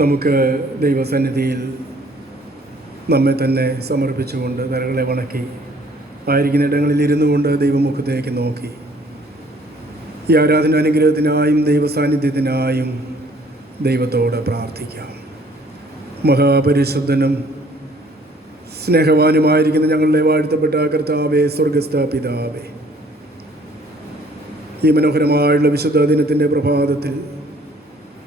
നമുക്ക് ദൈവസന്നിധിയിൽ നമ്മെ തന്നെ സമർപ്പിച്ചുകൊണ്ട് തലകളെ വണക്കി ആയിരിക്കുന്ന ഇടങ്ങളിൽ ഇരുന്നു കൊണ്ട് ദൈവമുഖത്തേക്ക് നോക്കി ഈ ആരാധന അനുഗ്രഹത്തിനായും ദൈവസാന്നിധ്യത്തിനായും ദൈവത്തോട് പ്രാർത്ഥിക്കാം. മഹാപരിശുദ്ധനും സ്നേഹവാനുമായിരിക്കുന്ന ഞങ്ങളുടെ വാഴ്ത്തപ്പെട്ട കർത്താവേ, സ്വർഗസ്ഥ പിതാവേ, ഈ മനോഹരമായുള്ള വിശുദ്ധ ദിനത്തിൻ്റെ പ്രഭാതത്തിൽ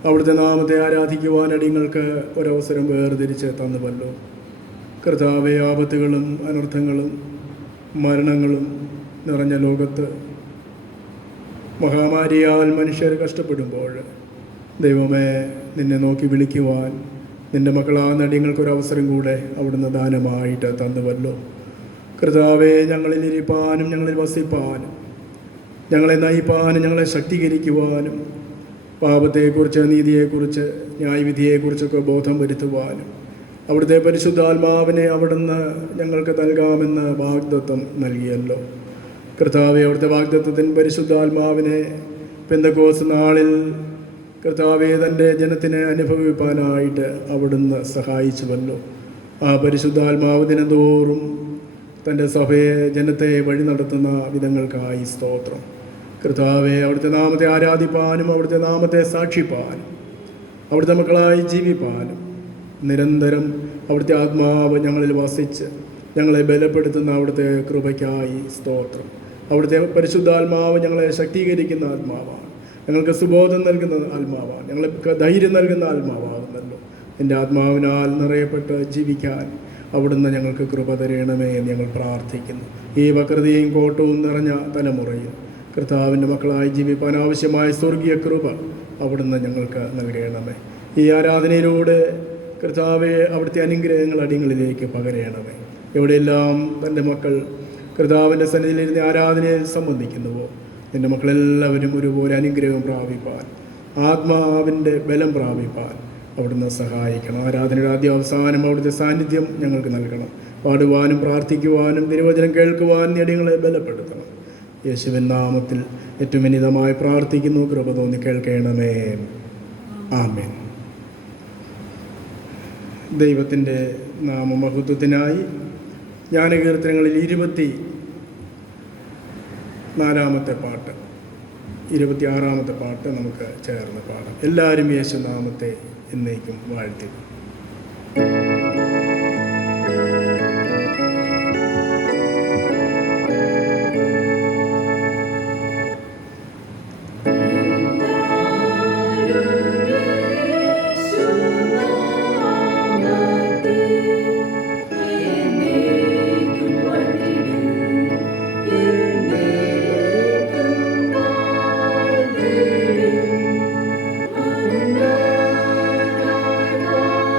അവിടുത്തെ നാമത്തെ ആരാധിക്കുവാൻ അടിയങ്ങൾക്ക് ഒരവസരം വേർതിരിച്ച് തന്നുവല്ലോ. കർത്താവേ, ആപത്തുകളും അനർത്ഥങ്ങളും മരണങ്ങളും നിറഞ്ഞ ലോകത്ത് മഹാമാരിയാൽ മനുഷ്യർ കഷ്ടപ്പെടുമ്പോൾ ദൈവമേ, നിന്നെ നോക്കി വിളിക്കുവാൻ നിൻ്റെ മക്കളാകുന്ന അടിയങ്ങൾക്കൊരവസരം കൂടെ അവിടുന്ന് ദാനമായിട്ട് തന്നുവല്ലോ. കർത്താവേ, ഞങ്ങളിൽ ഇരിപ്പാനും ഞങ്ങളിൽ വസിപ്പാനും ഞങ്ങളെ നയിപ്പാനും ഞങ്ങളെ ശക്തീകരിക്കുവാനും പാപത്തെക്കുറിച്ച്, നീതിയെക്കുറിച്ച്, ന്യായവിധിയെക്കുറിച്ചൊക്കെ ബോധം വരുത്തുവാനും അവിടുത്തെ പരിശുദ്ധാത്മാവിനെ അവിടുന്ന് ഞങ്ങൾക്ക് നൽകാമെന്ന് വാഗ്ദത്തം നൽകിയല്ലോ. കർത്താവെ, അവിടുത്തെ വാഗ്ദത്തത്തിന് പരിശുദ്ധാത്മാവിനെ പെന്തക്കോസ്ത് നാളിൽ കർത്താവെ തൻ്റെ ജനത്തിനെ അനുഭവിപ്പാനായിട്ട് അവിടുന്ന് സഹായിച്ചുവല്ലോ. ആ പരിശുദ്ധാത്മാവ് ദിനംതോറും തൻ്റെ സഭയെ, ജനത്തെ വഴി നടത്തുന്ന വിധങ്ങൾക്കായി സ്തോത്രം. കർത്താവെ, അവിടുത്തെ നാമത്തെ ആരാധിപ്പാനും അവിടുത്തെ നാമത്തെ സാക്ഷിപ്പാനും അവിടുത്തെ മക്കളായി ജീവിപ്പാനും നിരന്തരം അവിടുത്തെ ആത്മാവ് ഞങ്ങളിൽ വസിച്ച് ഞങ്ങളെ ബലപ്പെടുത്തുന്ന അവിടുത്തെ കൃപയ്ക്കായി സ്തോത്രം. അവിടുത്തെ പരിശുദ്ധാത്മാവ് ഞങ്ങളെ ശക്തീകരിക്കുന്ന ആത്മാവാണ്, ഞങ്ങൾക്ക് സുബോധം നൽകുന്ന ആത്മാവാണ്, ഞങ്ങൾക്ക് ധൈര്യം നൽകുന്ന ആത്മാവാകുന്നല്ലോ. എൻ്റെ ആത്മാവിനാൽ നിറയപ്പെട്ട് ജീവിക്കാൻ അവിടുന്ന് ഞങ്ങൾക്ക് കൃപ തരണമേ എന്ന് ഞങ്ങൾ പ്രാർത്ഥിക്കുന്നു. ഈ വക്രതയും കോട്ടവും നിറഞ്ഞ തലമുറയിൽ കർത്താവിൻ്റെ മക്കളായി ജീവിപ്പാൻ ആവശ്യമായ സ്വർഗീയ കൃപ അവിടുന്ന് ഞങ്ങൾക്ക് നൽകണമേ. ഈ ആരാധനയിലൂടെ കർത്താവെ, അവിടുത്തെ അനുഗ്രഹങ്ങൾ അടിയങ്ങളിലേക്ക് പകരണമേ. എവിടെയെല്ലാം തൻ്റെ മക്കൾ കർത്താവിൻ്റെ സന്നിധിയിലിരുന്ന് ആരാധനയിൽ സംബന്ധിക്കുന്നുവോ, എൻ്റെ മക്കളെല്ലാവരും ഒരുപോലെ അനുഗ്രഹം പ്രാപിപ്പാൻ, ആത്മാവിൻ്റെ ബലം പ്രാപിപ്പാൻ അവിടുന്ന് സഹായിക്കണം. ആരാധനയുടെ ആദ്യ അവസാനം അവിടുത്തെ സാന്നിധ്യം ഞങ്ങൾക്ക് നൽകണം. പാടുവാനും പ്രാർത്ഥിക്കുവാനും തിരുവചനം കേൾക്കുവാനും അടിയങ്ങളെ ബലപ്പെടുത്തണം. യേശുവിൻ നാമത്തിൽ ഏറ്റവും വിനീതമായി പ്രാർത്ഥിക്കുന്നു. കൃപ തോന്നി കേൾക്കണമേ. ആമേൻ. ദൈവത്തിൻ്റെ നാമമഹത്വത്തിനായി ജ്ഞാനകീർത്തനങ്ങളിൽ 24-ാമത്തെ പാട്ട്, 26-ാമത്തെ പാട്ട് നമുക്ക് ചേർന്ന് പാടാം. എല്ലാവരും യേശുനാമത്തെ എന്നേക്കും വാഴ്ത്തി. Oh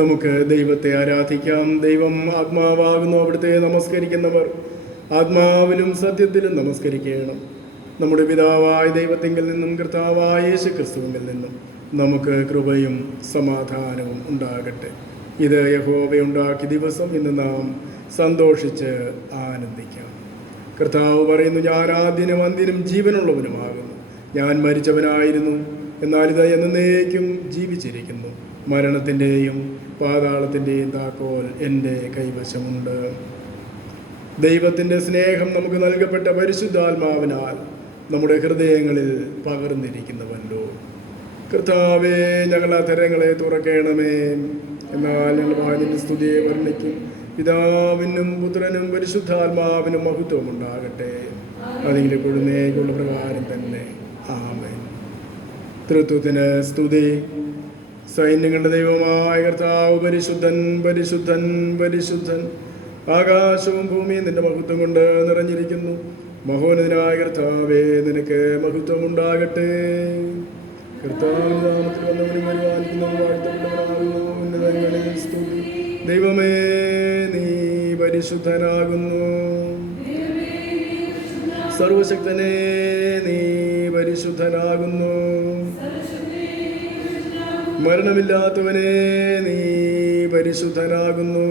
നമുക്ക് ദൈവത്തെ ആരാധിക്കാം. ദൈവം ആത്മാവാകുന്നു. അവിടുത്തെ നമസ്കരിക്കുന്നവർ ആത്മാവിലും സത്യത്തിലും നമസ്കരിക്കണം. നമ്മുടെ പിതാവായ ദൈവത്തിങ്കിൽ നിന്നും കർത്താവായ യേശു ക്രിസ്തുവിൽ നിന്നും നമുക്ക് കൃപയും സമാധാനവും ഉണ്ടാകട്ടെ. ഇത് യഹോവയുണ്ടാക്കിയ ദിവസം. ഇന്ന് നാം സന്തോഷിച്ച് ആനന്ദിക്കാം. കർത്താവ് പറയുന്നു, ഞാൻ ആദ്യനും അന്ത്യനും ജീവനുള്ളവനുമാകുന്നു. ഞാൻ മരിച്ചവനായിരുന്നു, എന്നാൽ ഇത് എന്നേക്കും ജീവിച്ചിരിക്കുന്നു. മരണത്തിൻ്റെയും പാതാളത്തിൻ്റെയും താക്കോൽ എൻ്റെ കൈവശമുണ്ട്. ദൈവത്തിൻ്റെ സ്നേഹം നമുക്ക് നൽകപ്പെട്ട പരിശുദ്ധാത്മാവിനാൽ നമ്മുടെ ഹൃദയങ്ങളിൽ പകർന്നിരിക്കുന്നുവല്ലോ. കർത്താവേ, ഞങ്ങൾ അധരങ്ങളെ തുറക്കണമേ. എന്നാൽ ഞങ്ങൾ വായനയുടെ സ്തുതിയെ വർണ്ണിക്കും. പിതാവിനും പുത്രനും പരിശുദ്ധാത്മാവിനും മഹത്വം ഉണ്ടാകട്ടെ. അതിൻ്റെ കൊഴുന്നേക്കുള്ള പ്രകാരം തന്നെ. ആമേൻ. തൃത്വത്തിന് സ്തുതി. സൈന്യങ്ങളുടെ ദൈവമായ കർത്താവ് പരിശുദ്ധൻ, പരിശുദ്ധൻ, പരിശുദ്ധൻ. ആകാശവും ഭൂമിയും നിന്റെ മഹത്വം കൊണ്ട് നിറഞ്ഞിരിക്കുന്നു. മഹോന്നതനായ കർത്താവേ, നിനക്ക് മഹത്വം ഉണ്ടാകട്ടെ. കർത്താവിന്റെ നാമത്തിൽ വന്നവനും വരുവാനിക്കുന്നവനും വാഴ്ത്തപ്പെട്ടവനാകുന്നു. ഉന്നതങ്ങളിൽ സ്തുതി. ദൈവമേ, നീ പരിശുദ്ധനാകുന്നു. സർവശക്തനേ, നീ പരിശുദ്ധനാകുന്നു. മരണമില്ലാത്തവനെ, നീ പരിശുദ്ധനാകുന്നു.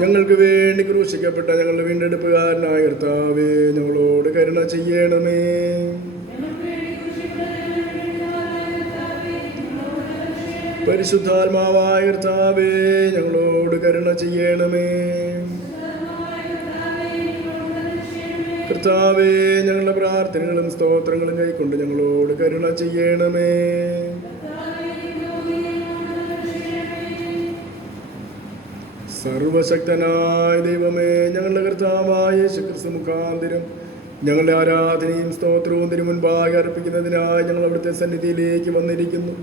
ഞങ്ങൾക്ക് വേണ്ടി ക്രൂശിക്കപ്പെട്ട ഞങ്ങളുടെ വീണ്ടെടുപ്പുകാരനായ കർത്താവേ, ഞങ്ങളോട് കരുണ ചെയ്യണമേ. പരിശുദ്ധാത്മാവായ കർത്താവേ, ഞങ്ങളോട് കരുണ ചെയ്യണമേ. കർത്താവേ, ഞങ്ങളുടെ പ്രാർത്ഥനകളും സ്തോത്രങ്ങളും കൈക്കൊണ്ട് ഞങ്ങളോട് കരുണ ചെയ്യണമേ. സർവശക്തനായ ദൈവമേ, ഞങ്ങളുടെ കർത്താവായ യേശുക്രിസ്തു മുഖാന്തരം ഞങ്ങളുടെ ആരാധനയും സ്തോത്രവും തിരുമുൻപാകെ അർപ്പിക്കുന്നതിനായി ഞങ്ങൾ അവിടുത്തെ സന്നിധിയിലേക്ക് വന്നിരിക്കുന്നു.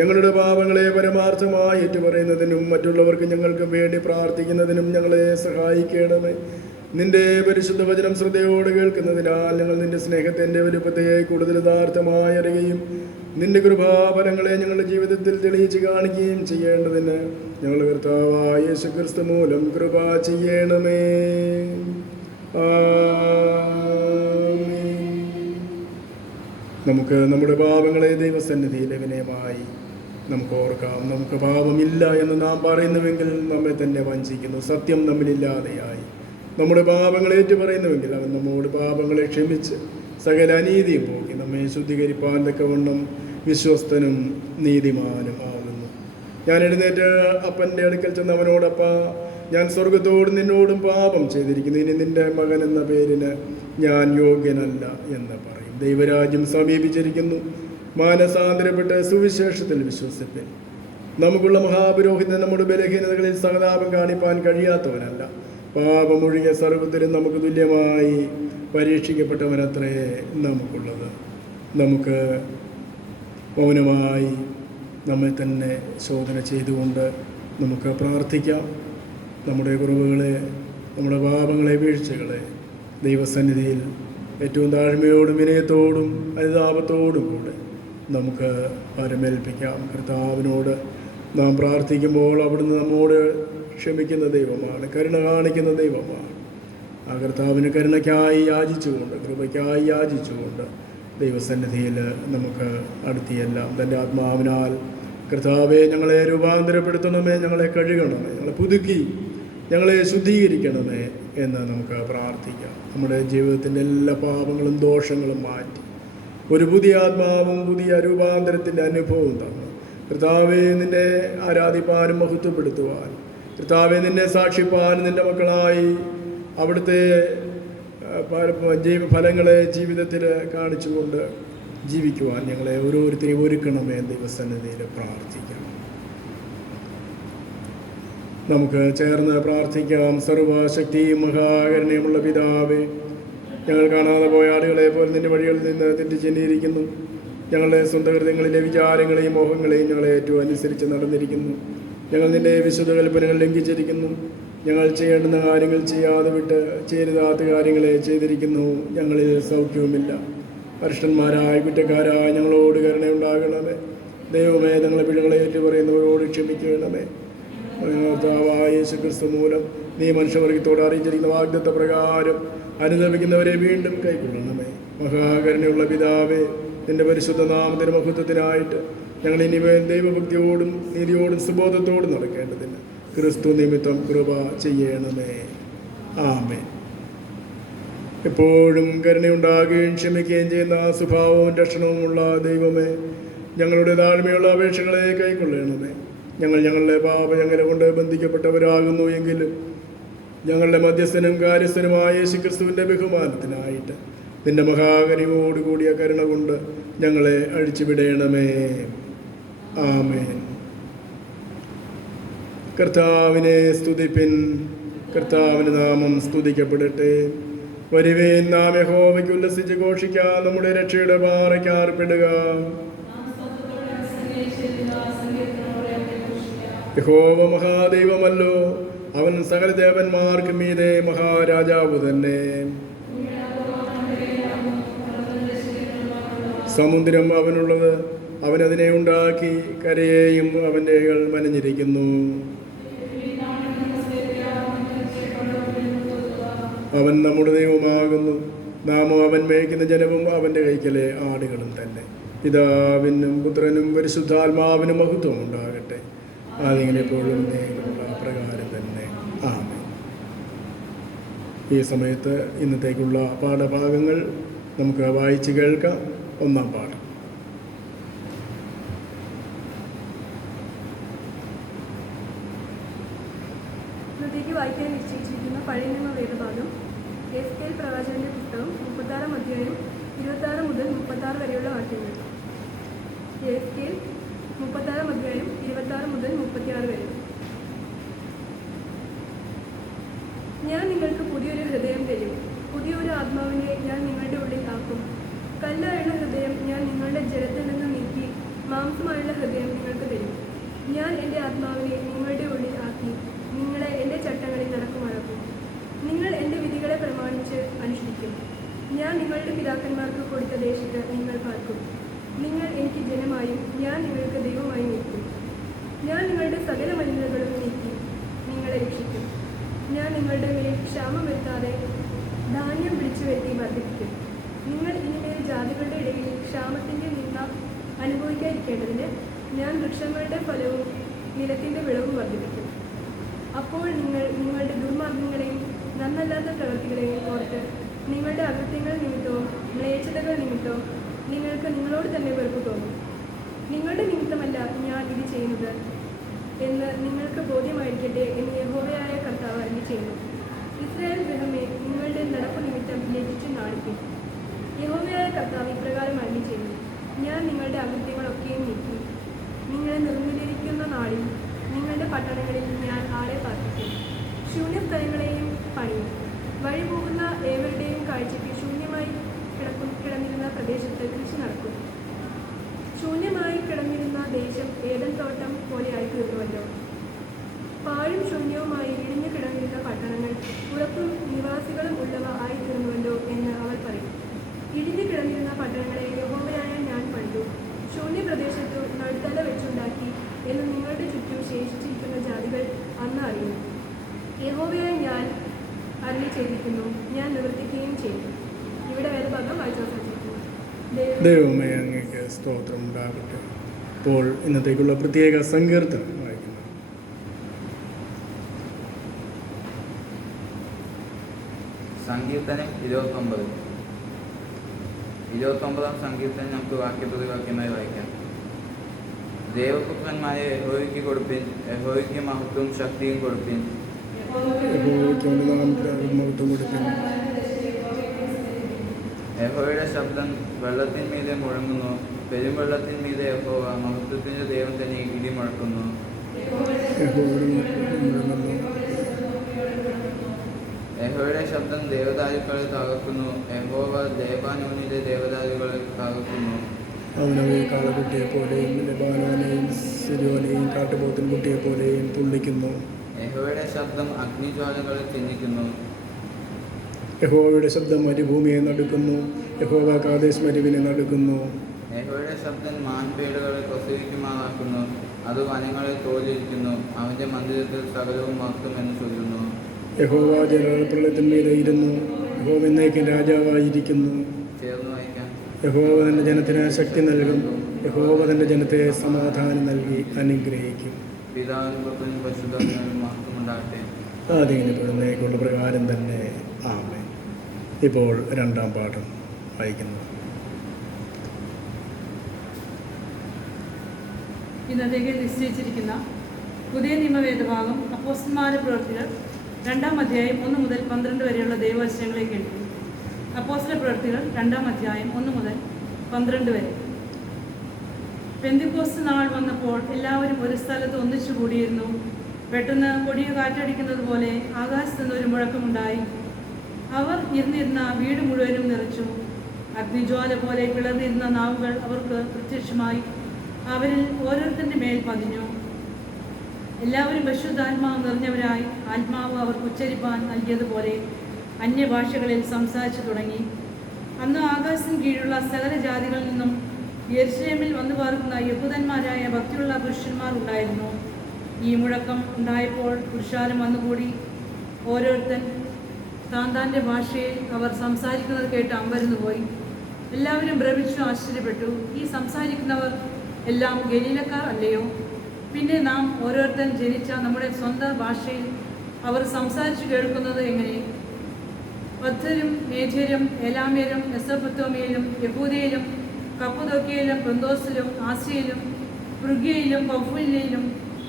ഞങ്ങളുടെ പാപങ്ങളെ പരമാർത്ഥമായി ഏറ്റുപറയുന്നതിനും മറ്റുള്ളവർക്ക് ഞങ്ങൾക്ക് വേണ്ടി പ്രാർത്ഥിക്കുന്നതിനും ഞങ്ങളെ സഹായിക്കണമേ. നിന്റെ പരിശുദ്ധ വചനം ശ്രദ്ധയോടെ കേൾക്കുന്നതിനാൽ ഞങ്ങൾ നിന്റെ സ്നേഹത്തിൻ്റെ വലുപ്പത്തെ കൂടുതൽ യഥാർത്ഥമായി അറിയുകയും നിന്റെ കൃപാഫലങ്ങളെ ഞങ്ങളുടെ ജീവിതത്തിൽ തെളിയിച്ച് കാണിക്കുകയും ചെയ്യേണ്ടതിന് ഞങ്ങളുടെ കർത്താവായ യേശുക്രിസ്തു മൂലം കൃപ ചെയ്യണമേ. നമുക്ക് നമ്മുടെ പാപങ്ങളെ ദൈവസന്നിധിയിൽ വിനയമായി നമുക്ക് ഓർക്കാം. നമുക്ക് പാപമില്ല എന്ന് നാം പറയുന്നുവെങ്കിൽ നമ്മെ തന്നെ വഞ്ചിക്കുന്നു. സത്യം നമ്മളില്ലാതെയായി. നമ്മുടെ പാപങ്ങളെ ഏറ്റുപറയുന്നുവെങ്കിൽ അവൻ നമ്മോട് പാപങ്ങളെ ക്ഷമിച്ച് സകല അനീതിയും പോക്കി നമ്മെ ശുദ്ധീകരിപ്പാൻ തക്കവണ്ണം വിശ്വസ്തനും നീതിമാനും ആകുന്നു. ഞാൻ എഴുന്നേറ്റ് അപ്പൻ്റെ അടുക്കൽ ചെന്ന് അവനോടപ്പ, ഞാൻ സ്വർഗത്തോടും നിന്നോടും പാപം ചെയ്തിരിക്കുന്നു. ഇനി നിന്റെ മകൻ എന്ന പേരിന് ഞാൻ യോഗ്യനല്ല എന്ന് പറയും. ദൈവരാജ്യം സമീപിച്ചിരിക്കുന്നു. മാനസാന്തരപ്പെട്ട് സുവിശേഷത്തിൽ വിശ്വസിപ്പിൻ. നമുക്കുള്ള മഹാപുരോഹിതൻ നമ്മുടെ ബലഹീനതകളിൽ സഹതാപം കാണിപ്പാൻ കഴിയാത്തവനല്ല. പാപമൊഴികെ സർവ്വത്തിലും നമുക്ക് തുല്യമായി പരീക്ഷിക്കപ്പെട്ടവനത്രേ നമുക്കുള്ളത്. നമുക്ക് മൗനമായി നമ്മെ തന്നെ ശോധന ചെയ്തുകൊണ്ട് നമുക്ക് പ്രാർത്ഥിക്കാം. നമ്മുടെ കുറവുകളെ, നമ്മുടെ പാപങ്ങളെ, വീഴ്ചകളെ ദൈവസന്നിധിയിൽ ഏറ്റവും താഴ്മയോടും വിനയത്തോടും അനുതാപത്തോടും കൂടെ നമുക്ക് പരമേൽപ്പിക്കാം. കർത്താവിനോട് നാം പ്രാർത്ഥിക്കുമ്പോൾ അവിടുന്ന് നമ്മോട് ക്ഷമിക്കുന്ന ദൈവമാണ്, കരുണ കാണിക്കുന്ന ദൈവമാണ്. ആ കർത്താവിന് കരുണയ്ക്കായി യാചിച്ചുകൊണ്ട്, കൃപയ്ക്കായി യാചിച്ചുകൊണ്ട് ദൈവസന്നിധിയിൽ നമുക്ക് അടുത്തിയെല്ലാം തൻ്റെ ആത്മാവിനാൽ കർത്താവെ ഞങ്ങളെ രൂപാന്തരപ്പെടുത്തണമേ, ഞങ്ങളെ കഴുകണമേ, ഞങ്ങളെ പുതുക്കി ഞങ്ങളെ ശുദ്ധീകരിക്കണമേ എന്ന് നമുക്ക് പ്രാർത്ഥിക്കാം. നമ്മുടെ ജീവിതത്തിൻ്റെ എല്ലാ പാപങ്ങളും ദോഷങ്ങളും മാറ്റി ഒരു പുതിയ ആത്മാവും പുതിയ രൂപാന്തരത്തിൻ്റെ അനുഭവവും തന്നു. കർത്താവെ, നിന്നെ ആരാധിപ്പാനും മഹത്വപ്പെടുത്തുവാനും, കർത്താവെ നിന്നെ സാക്ഷിപ്പാനും, നിൻ്റെ മക്കളായി അവിടുത്തെ ഫലങ്ങളെ ജീവിതത്തിൽ കാണിച്ചുകൊണ്ട് ജീവിക്കുവാൻ ഞങ്ങളെ ഓരോരുത്തരെയും ഒരുക്കണമേ ദൈവസന്നിധിയിൽ പ്രാർത്ഥിക്കാം. നമുക്ക് ചേർന്ന് പ്രാർത്ഥിക്കാം. സർവശക്തിയും മഹാകരുണയുമുള്ള പിതാവേ, ഞങ്ങൾ കാണാതെ പോയ ആളുകളെ പോലെ നിന്റെ വഴികളിൽ നിന്ന് തെറ്റിച്ചെന്നിരിക്കുന്നു. ഞങ്ങളുടെ സ്വന്തം ഹൃദയങ്ങളിലെ വിചാരങ്ങളെയും മോഹങ്ങളെയും ഞങ്ങളെ ഏറ്റവും അനുസരിച്ച് നടന്നിരിക്കുന്നു. ഞങ്ങൾ നിന്റെ വിശുദ്ധ കൽപ്പനകൾ ലംഘിച്ചിരിക്കുന്നു. ഞങ്ങൾ ചെയ്യേണ്ടുന്ന കാര്യങ്ങൾ ചെയ്യാതെ വിട്ട് ചേരുതാത്ത കാര്യങ്ങളെ ചെയ്തിരിക്കുന്നു. ഞങ്ങളിൽ സൗഖ്യവുമില്ല. പരിഷ്ഠന്മാരായ കുറ്റക്കാരായ ഞങ്ങളോട് കരുണയുണ്ടാകണമേ. ദൈവമേ, ഞങ്ങളെ പിഴകളെ ഏറ്റുപറയുന്നവരോട് ക്ഷമിക്കണമേ. കർത്താവായ യേശുക്രിസ്തു മൂലം നീ മനുഷ്യവർഗത്തോട് അറിയിച്ചിരിക്കുന്ന വാഗ്ദത്ത പ്രകാരം അനുദപിക്കുന്നവരെ വീണ്ടും കൈക്കൊള്ളണമേ. മഹാകരുണയുള്ള പിതാവേ, നിന്റെ പരിശുദ്ധ നാമത്തിന് മഹത്വത്തിനായിട്ട് ഞങ്ങൾ ഇനിമേൽ ദൈവഭക്തിയോടും നീതിയോടും സുബോധത്തോടും നടക്കേണ്ടതിന് ക്രിസ്തു നിമിത്തം കൃപ ചെയ്യണമേ. ആമേൻ. എപ്പോഴും കരുണയുണ്ടാകുകയും ക്ഷമിക്കുകയും ചെയ്യുന്ന ആ സ്വഭാവവും രക്ഷണവുമുള്ള ദൈവമേ, ഞങ്ങളുടെ താഴ്മയുള്ള അപേക്ഷകളെ കൈക്കൊള്ളണമേ. ഞങ്ങൾ ഞങ്ങളുടെ പാപചങ്ങല കൊണ്ട് ബന്ധിക്കപ്പെട്ടവരാകുന്നു എങ്കിലും ഞങ്ങളുടെ മധ്യസ്ഥനും കാര്യസ്ഥനുമായ യേശുക്രിസ്തുവിൻ്റെ ബഹുമാനത്തിനായിട്ട് നിന്റെ മഹാകനിയോടുകൂടിയ കരുണ കൊണ്ട് ഞങ്ങളെ അഴിച്ചുവിടണമേ. ആമേൻ. കർത്താവിനെ സ്തുതിപ്പിൻ. കർത്താവിൻ്റെ നാമം സ്തുതിക്കപ്പെടട്ടെ. വരുവേൻ, നാം യഹോവയ്ക്ക് ഉല്ലസിച്ച് ഘോഷിക്കാം. നമ്മുടെ രക്ഷയുടെ പാറയ്ക്ക് ആർപ്പിടുക. യഹോവ മഹാദൈവമല്ലോ, അവൻ സകല ദേവന്മാർക്ക് മീതെ മഹാരാജാവ് തന്നെ. സമുദ്രം അവനുള്ളത്, അവനതിനെ ഉണ്ടാക്കി, കരയെയും അവൻ്റെ മനഞ്ഞിരിക്കുന്നു. അവൻ നമ്മുടെ ദൈവമാകുന്നു, നാമോ അവൻ മേയ്ക്കുന്ന ജനവും അവൻ്റെ കൈക്കലെ ആടുകളും തന്നെ. പിതാവിനും പുത്രനും പരിശുദ്ധാത്മാവിനും മഹത്വം ഉണ്ടാകട്ടെ, അതിങ്ങനെ എപ്പോഴും നേരുള്ള പ്രകാരം തന്നെ. ആമേൻ. ഈ സമയത്ത് ഇന്നത്തേക്കുള്ള പാഠഭാഗങ്ങൾ നമുക്ക് വായിച്ച് കേൾക്കാം. ഒന്നാം പാഠം. ഇന്നത്തേക്ക് വായിക്കാൻ നിശ്ചയിച്ചിരിക്കുന്ന പഴയ നിയമ വേദഭാഗം എസ്കേൽ പ്രവാചകന്റെ പുസ്തകം 36 അധ്യായം 26 മുതൽ 36 വരെയുള്ള വാക്യങ്ങൾ. എസ്കേൽ 36 അധ്യായം 26 മുതൽ 36 വരെ. ഞാൻ നിങ്ങൾക്ക് പുതിയൊരു ഹൃദയം തരും, പുതിയൊരു ആത്മാവിനെ ഞാൻ നിങ്ങളുടെ ഉള്ളിൽ ആക്കും. കല്ലായുള്ള ഹൃദയം ഞാൻ നിങ്ങളുടെ ജലത്തിൽ നിന്ന് നീക്കി മാംസമായുള്ള ഹൃദയം നിങ്ങൾക്ക് തരും. ഞാൻ എൻ്റെ ആത്മാവിനെ നിങ്ങളുടെ ഉള്ളിൽ ആക്കി നിങ്ങളെ എൻ്റെ ചട്ടങ്ങളിൽ നടക്കുമാറാക്കും. നിങ്ങൾ എൻ്റെ വിധികളെ പ്രമാണിച്ച് അനുഷ്ഠിക്കും. ഞാൻ നിങ്ങളുടെ പിതാക്കന്മാർക്ക് കൊടുത്ത ദേശത്ത് നിങ്ങൾ പാർക്കും. നിങ്ങൾ എനിക്ക് ജനമായും ഞാൻ നിങ്ങൾക്ക് ദൈവമായും നിൽക്കും. ഞാൻ നിങ്ങളുടെ സകല മലിനതകളും നീക്കി നിങ്ങളെ രക്ഷിക്കും. ഞാൻ നിങ്ങളുടെ മേൽ ക്ഷാമം വരുത്താതെ ധാന്യം പിടിച്ചു വരുത്തി വർദ്ധിപ്പിക്കും. നിങ്ങൾ ഇനിമേൽ ജാതികളുടെ ഇടയിൽ ക്ഷാമത്തിൻ്റെ നിന്ന അനുഭവിക്കാതിരിക്കേണ്ടതിന് ഞാൻ വൃക്ഷങ്ങളുടെ ഫലവും നിലത്തിൻ്റെ വിളവും വർദ്ധിപ്പിക്കും. അപ്പോൾ നിങ്ങൾ നിങ്ങളുടെ ദുർമാർഗങ്ങളെയും നന്നല്ലാത്ത പ്രവൃത്തികളെയും ഓർത്ത് നിങ്ങളുടെ അകൃത്യങ്ങൾ നിമിത്തവും മ്ലേച്ഛതകൾ നിമിത്തവും നിങ്ങൾക്ക് നിങ്ങളോട് തന്നെ വെറുപ്പ് തോന്നും. നിങ്ങളുടെ നിമിത്തമല്ല ഞാൻ ഇത് ചെയ്യുന്നത് എന്ന് നിങ്ങൾക്ക് ബോധ്യമായിരിക്കട്ടെ എന്ന് യഹോവയായ കർത്താവ് അരുളി ചെയ്യുന്നു. ഇസ്രായേൽ ഗൃഹമേ, നിങ്ങളുടെ നടപ്പ് നിമിത്തം ലജ്ജിച്ചു നാണിക്കും. യഹോവയായ കർത്താവ് ഇപ്രകാരം അരുളി ചെയ്യുന്നു. ഞാൻ നിങ്ങളുടെ അകൃത്യങ്ങളൊക്കെയും നീക്കി നിങ്ങളെ നിർമ്മിലിരിക്കുന്ന നാളിൽ നിങ്ങളുടെ പട്ടണങ്ങളിൽ ഞാൻ ആളെ പാർപ്പിക്കും. ശൂന്യസ്ഥലങ്ങളെയും പണിയും. വഴി പോകുന്ന ഏവരുടെയും കാഴ്ചയ്ക്ക് ശൂന്യമായി കിടന്നിരുന്ന പ്രദേശത്ത് കൃഷി നടക്കും. ശൂന്യമായി കിടന്നിരുന്ന ദേശം ഏദൻ തോട്ടം പോലെയായി തീർന്നുവല്ലോ. പാഴും ശൂന്യവുമായി ഇടിഞ്ഞു കിടന്നിരുന്ന പട്ടണങ്ങൾ ഉറപ്പും നിവാസികളും ഉള്ളവ ആയി തീർന്നുവല്ലോ എന്ന് അവർ പറയും. ഇടിഞ്ഞു കിടന്നിരുന്ന പട്ടണങ്ങളെ യഹോവയായ ഞാൻ പണിതു, ശൂന്യപ്രദേശത്തു നടുത്തല വെച്ചുണ്ടാക്കി എന്ന് നിങ്ങളുടെ ചുറ്റും ശേഷിച്ചിരിക്കുന്ന ജാതികൾ അന്ന് അറിയും. യഹോവയായ ഞാൻ അരുളി ചെയ്തിരിക്കുന്നു, ഞാൻ നിവർത്തിക്കുകയും ചെയ്യും. ഇവിടെ വേദഭാഗം വായിച്ചു അവസാനിച്ചിരിക്കുന്നു. ദൈവമേ, അങ്ങേക്ക് സ്തോത്രം ഉണ്ടാകട്ടെ. ഇപ്പോൾ ഇന്നത്തേക്കുള്ള പ്രത്യേക സങ്കീർത്തനം വായിക്കുന്നു. സങ്കീർത്തനം 29. സങ്കീർത്തനം നമുക്ക് വാക്യപ്രതിവാക്യമായി വായിക്കാം. ദേവപുത്രന്മാരെ യഹോവയ്ക്ക് കൊടുപ്പിൻ, യഹോവയ്ക്ക് മഹത്വവും ശക്തിയും കൊടുപ്പിൻ. യഹോവയുടെ ശബ്ദം വെള്ളത്തിന്മീതെ മുഴങ്ങുന്നു, പെരുംവെള്ളത്തിന്മീതെ യഹോവ മഹത്വത്തിന്റെ ദൈവം തന്നെ ഇടി മുഴക്കുന്നു. യഹോവയുടെ ശബ്ദം ദേവദാരുക്കളെ തകർക്കുന്നു, യഹോവ ദേവാനൂനിലെ ദേവദാരുക്കളെ തകർക്കുന്നു. അവനവയെ കാളകുട്ടിയെ പോലെയും ലെബാനോനെയും സിരിയോനെയും കാട്ടുപോത്തിൻ കുട്ടിയെ പോലെയും തുള്ളിക്കുന്നു. യഹോവയുടെ ശബ്ദം അഗ്നിജ്വാലകളെ ചിഹ്നിക്കുന്നു. യഹോവയുടെ ശബ്ദം മരുഭൂമിയെ നടുക്കുന്നു, യഹോവ കാദേശ് മരുവിനെ നടുക്കുന്നു. യഹോവയുടെ ശബ്ദൻ മാൻപേടുകളെ പ്രസവിക്കുമാറാക്കുന്നു. അത് വനങ്ങളെ തോലിരിക്കുന്നു. അവന്റെ മന്ദിരത്തിൽ സകലവും മഹത്വമെന്ന് ചൊല്ലുന്നു. യഹോവ ജലപ്രളയത്തിന്മീതെ ഇരുന്നു. യഹോവ എന്നേക്കും രാജാവായിരിക്കുന്നു. ചേർന്ന് വായിക്കാം. യഹോവ തൻ്റെ ജനത്തിന് ശക്തി നൽകും. യഹോവ തൻ്റെ ജനത്തെ സമാധാനം നൽകി അനുഗ്രഹിക്കും. പിതാവിനും പുത്രനും പരിശുദ്ധാത്മാവിനും മഹത്വമുണ്ടാകട്ടെ. ആദ്യം പെടുന്നേക്കുള്ള പ്രകാരം തന്നെ ആമേൻ. ഇപ്പോൾ രണ്ടാം പാഠം വായിക്കുന്നു. ഇന്നത്തേക്ക് നിശ്ചയിച്ചിരിക്കുന്ന പുതിയ നിയമവേദഭാഗം അപ്പോസ്തലന്മാരുടെ പ്രവൃത്തികൾ 2-ാം അധ്യായം 1 മുതൽ 12 വരെയുള്ള ദൈവവചനങ്ങളെ കേൾക്കുന്നു. അപ്പോസ്തല പ്രവൃത്തികൾ 2-ാം അധ്യായം 1 മുതൽ 12 വരെ. പെന്തിക്കോസ്ത് നാൾ വന്നപ്പോൾ എല്ലാവരും ഒരു സ്ഥലത്ത് ഒന്നിച്ചു കൂടിയിരുന്നു. പെട്ടെന്ന് കൊടിയ കാറ്റടിക്കുന്നത് പോലെ ആകാശത്ത് നിന്ന് ഒരു മുഴക്കമുണ്ടായി. അവർ ഇരുന്നിരുന്ന വീട് മുഴുവനും നിറച്ചു. അഗ്നിജ്വാല പോലെ പിളർന്നിരുന്ന നാവുകൾ അവർക്ക് പ്രത്യക്ഷമായി അവരിൽ ഓരോരുത്തരുടെ മേൽ പതിഞ്ഞു. എല്ലാവരും പരിശുദ്ധാത്മാവ് നിറഞ്ഞവരായി ആത്മാവ് അവർക്ക് ഉച്ചരിപ്പാൻ നൽകിയതുപോലെ അന്യഭാഷകളിൽ സംസാരിച്ചു തുടങ്ങി. അന്ന് ആകാശത്തിന് കീഴിലുള്ള സകല ജാതികളിൽ നിന്നും യെരുശലേമിൽ വന്നു പാർക്കുന്ന യഹൂദന്മാരായ ഭക്തിയുള്ള പുരുഷന്മാർ ഉണ്ടായിരുന്നു. ഈ മുഴക്കം ഉണ്ടായപ്പോൾ പുരുഷാരം വന്നുകൂടി. ഓരോരുത്തൻ താന്താൻ്റെ ഭാഷയിൽ അവർ സംസാരിക്കുന്നത് കേട്ട് അമ്പരന്നു പോയി. എല്ലാവരും ഭ്രമിച്ചു ആശ്ചര്യപ്പെട്ടു. ഈ സംസാരിക്കുന്നവർ എല്ലാം ഗലീലക്കാർ അല്ലയോ? പിന്നെ നാം ഓരോരുത്തൻ ജനിച്ച നമ്മുടെ സ്വന്തം ഭാഷയിൽ അവർ സംസാരിച്ചു കേൾക്കുന്നത് എങ്ങനെ? പദ്ധരും മേധ്യരും ഏലാമ്യരും മെസൊപ്പൊത്താമ്യയിലും യഹൂദയിലും കപ്പദോക്യയിലും പൊന്തോസിലും ആസിയയിലും ഫ്രുഗ്യയിലും പൗഫുല്യയിലും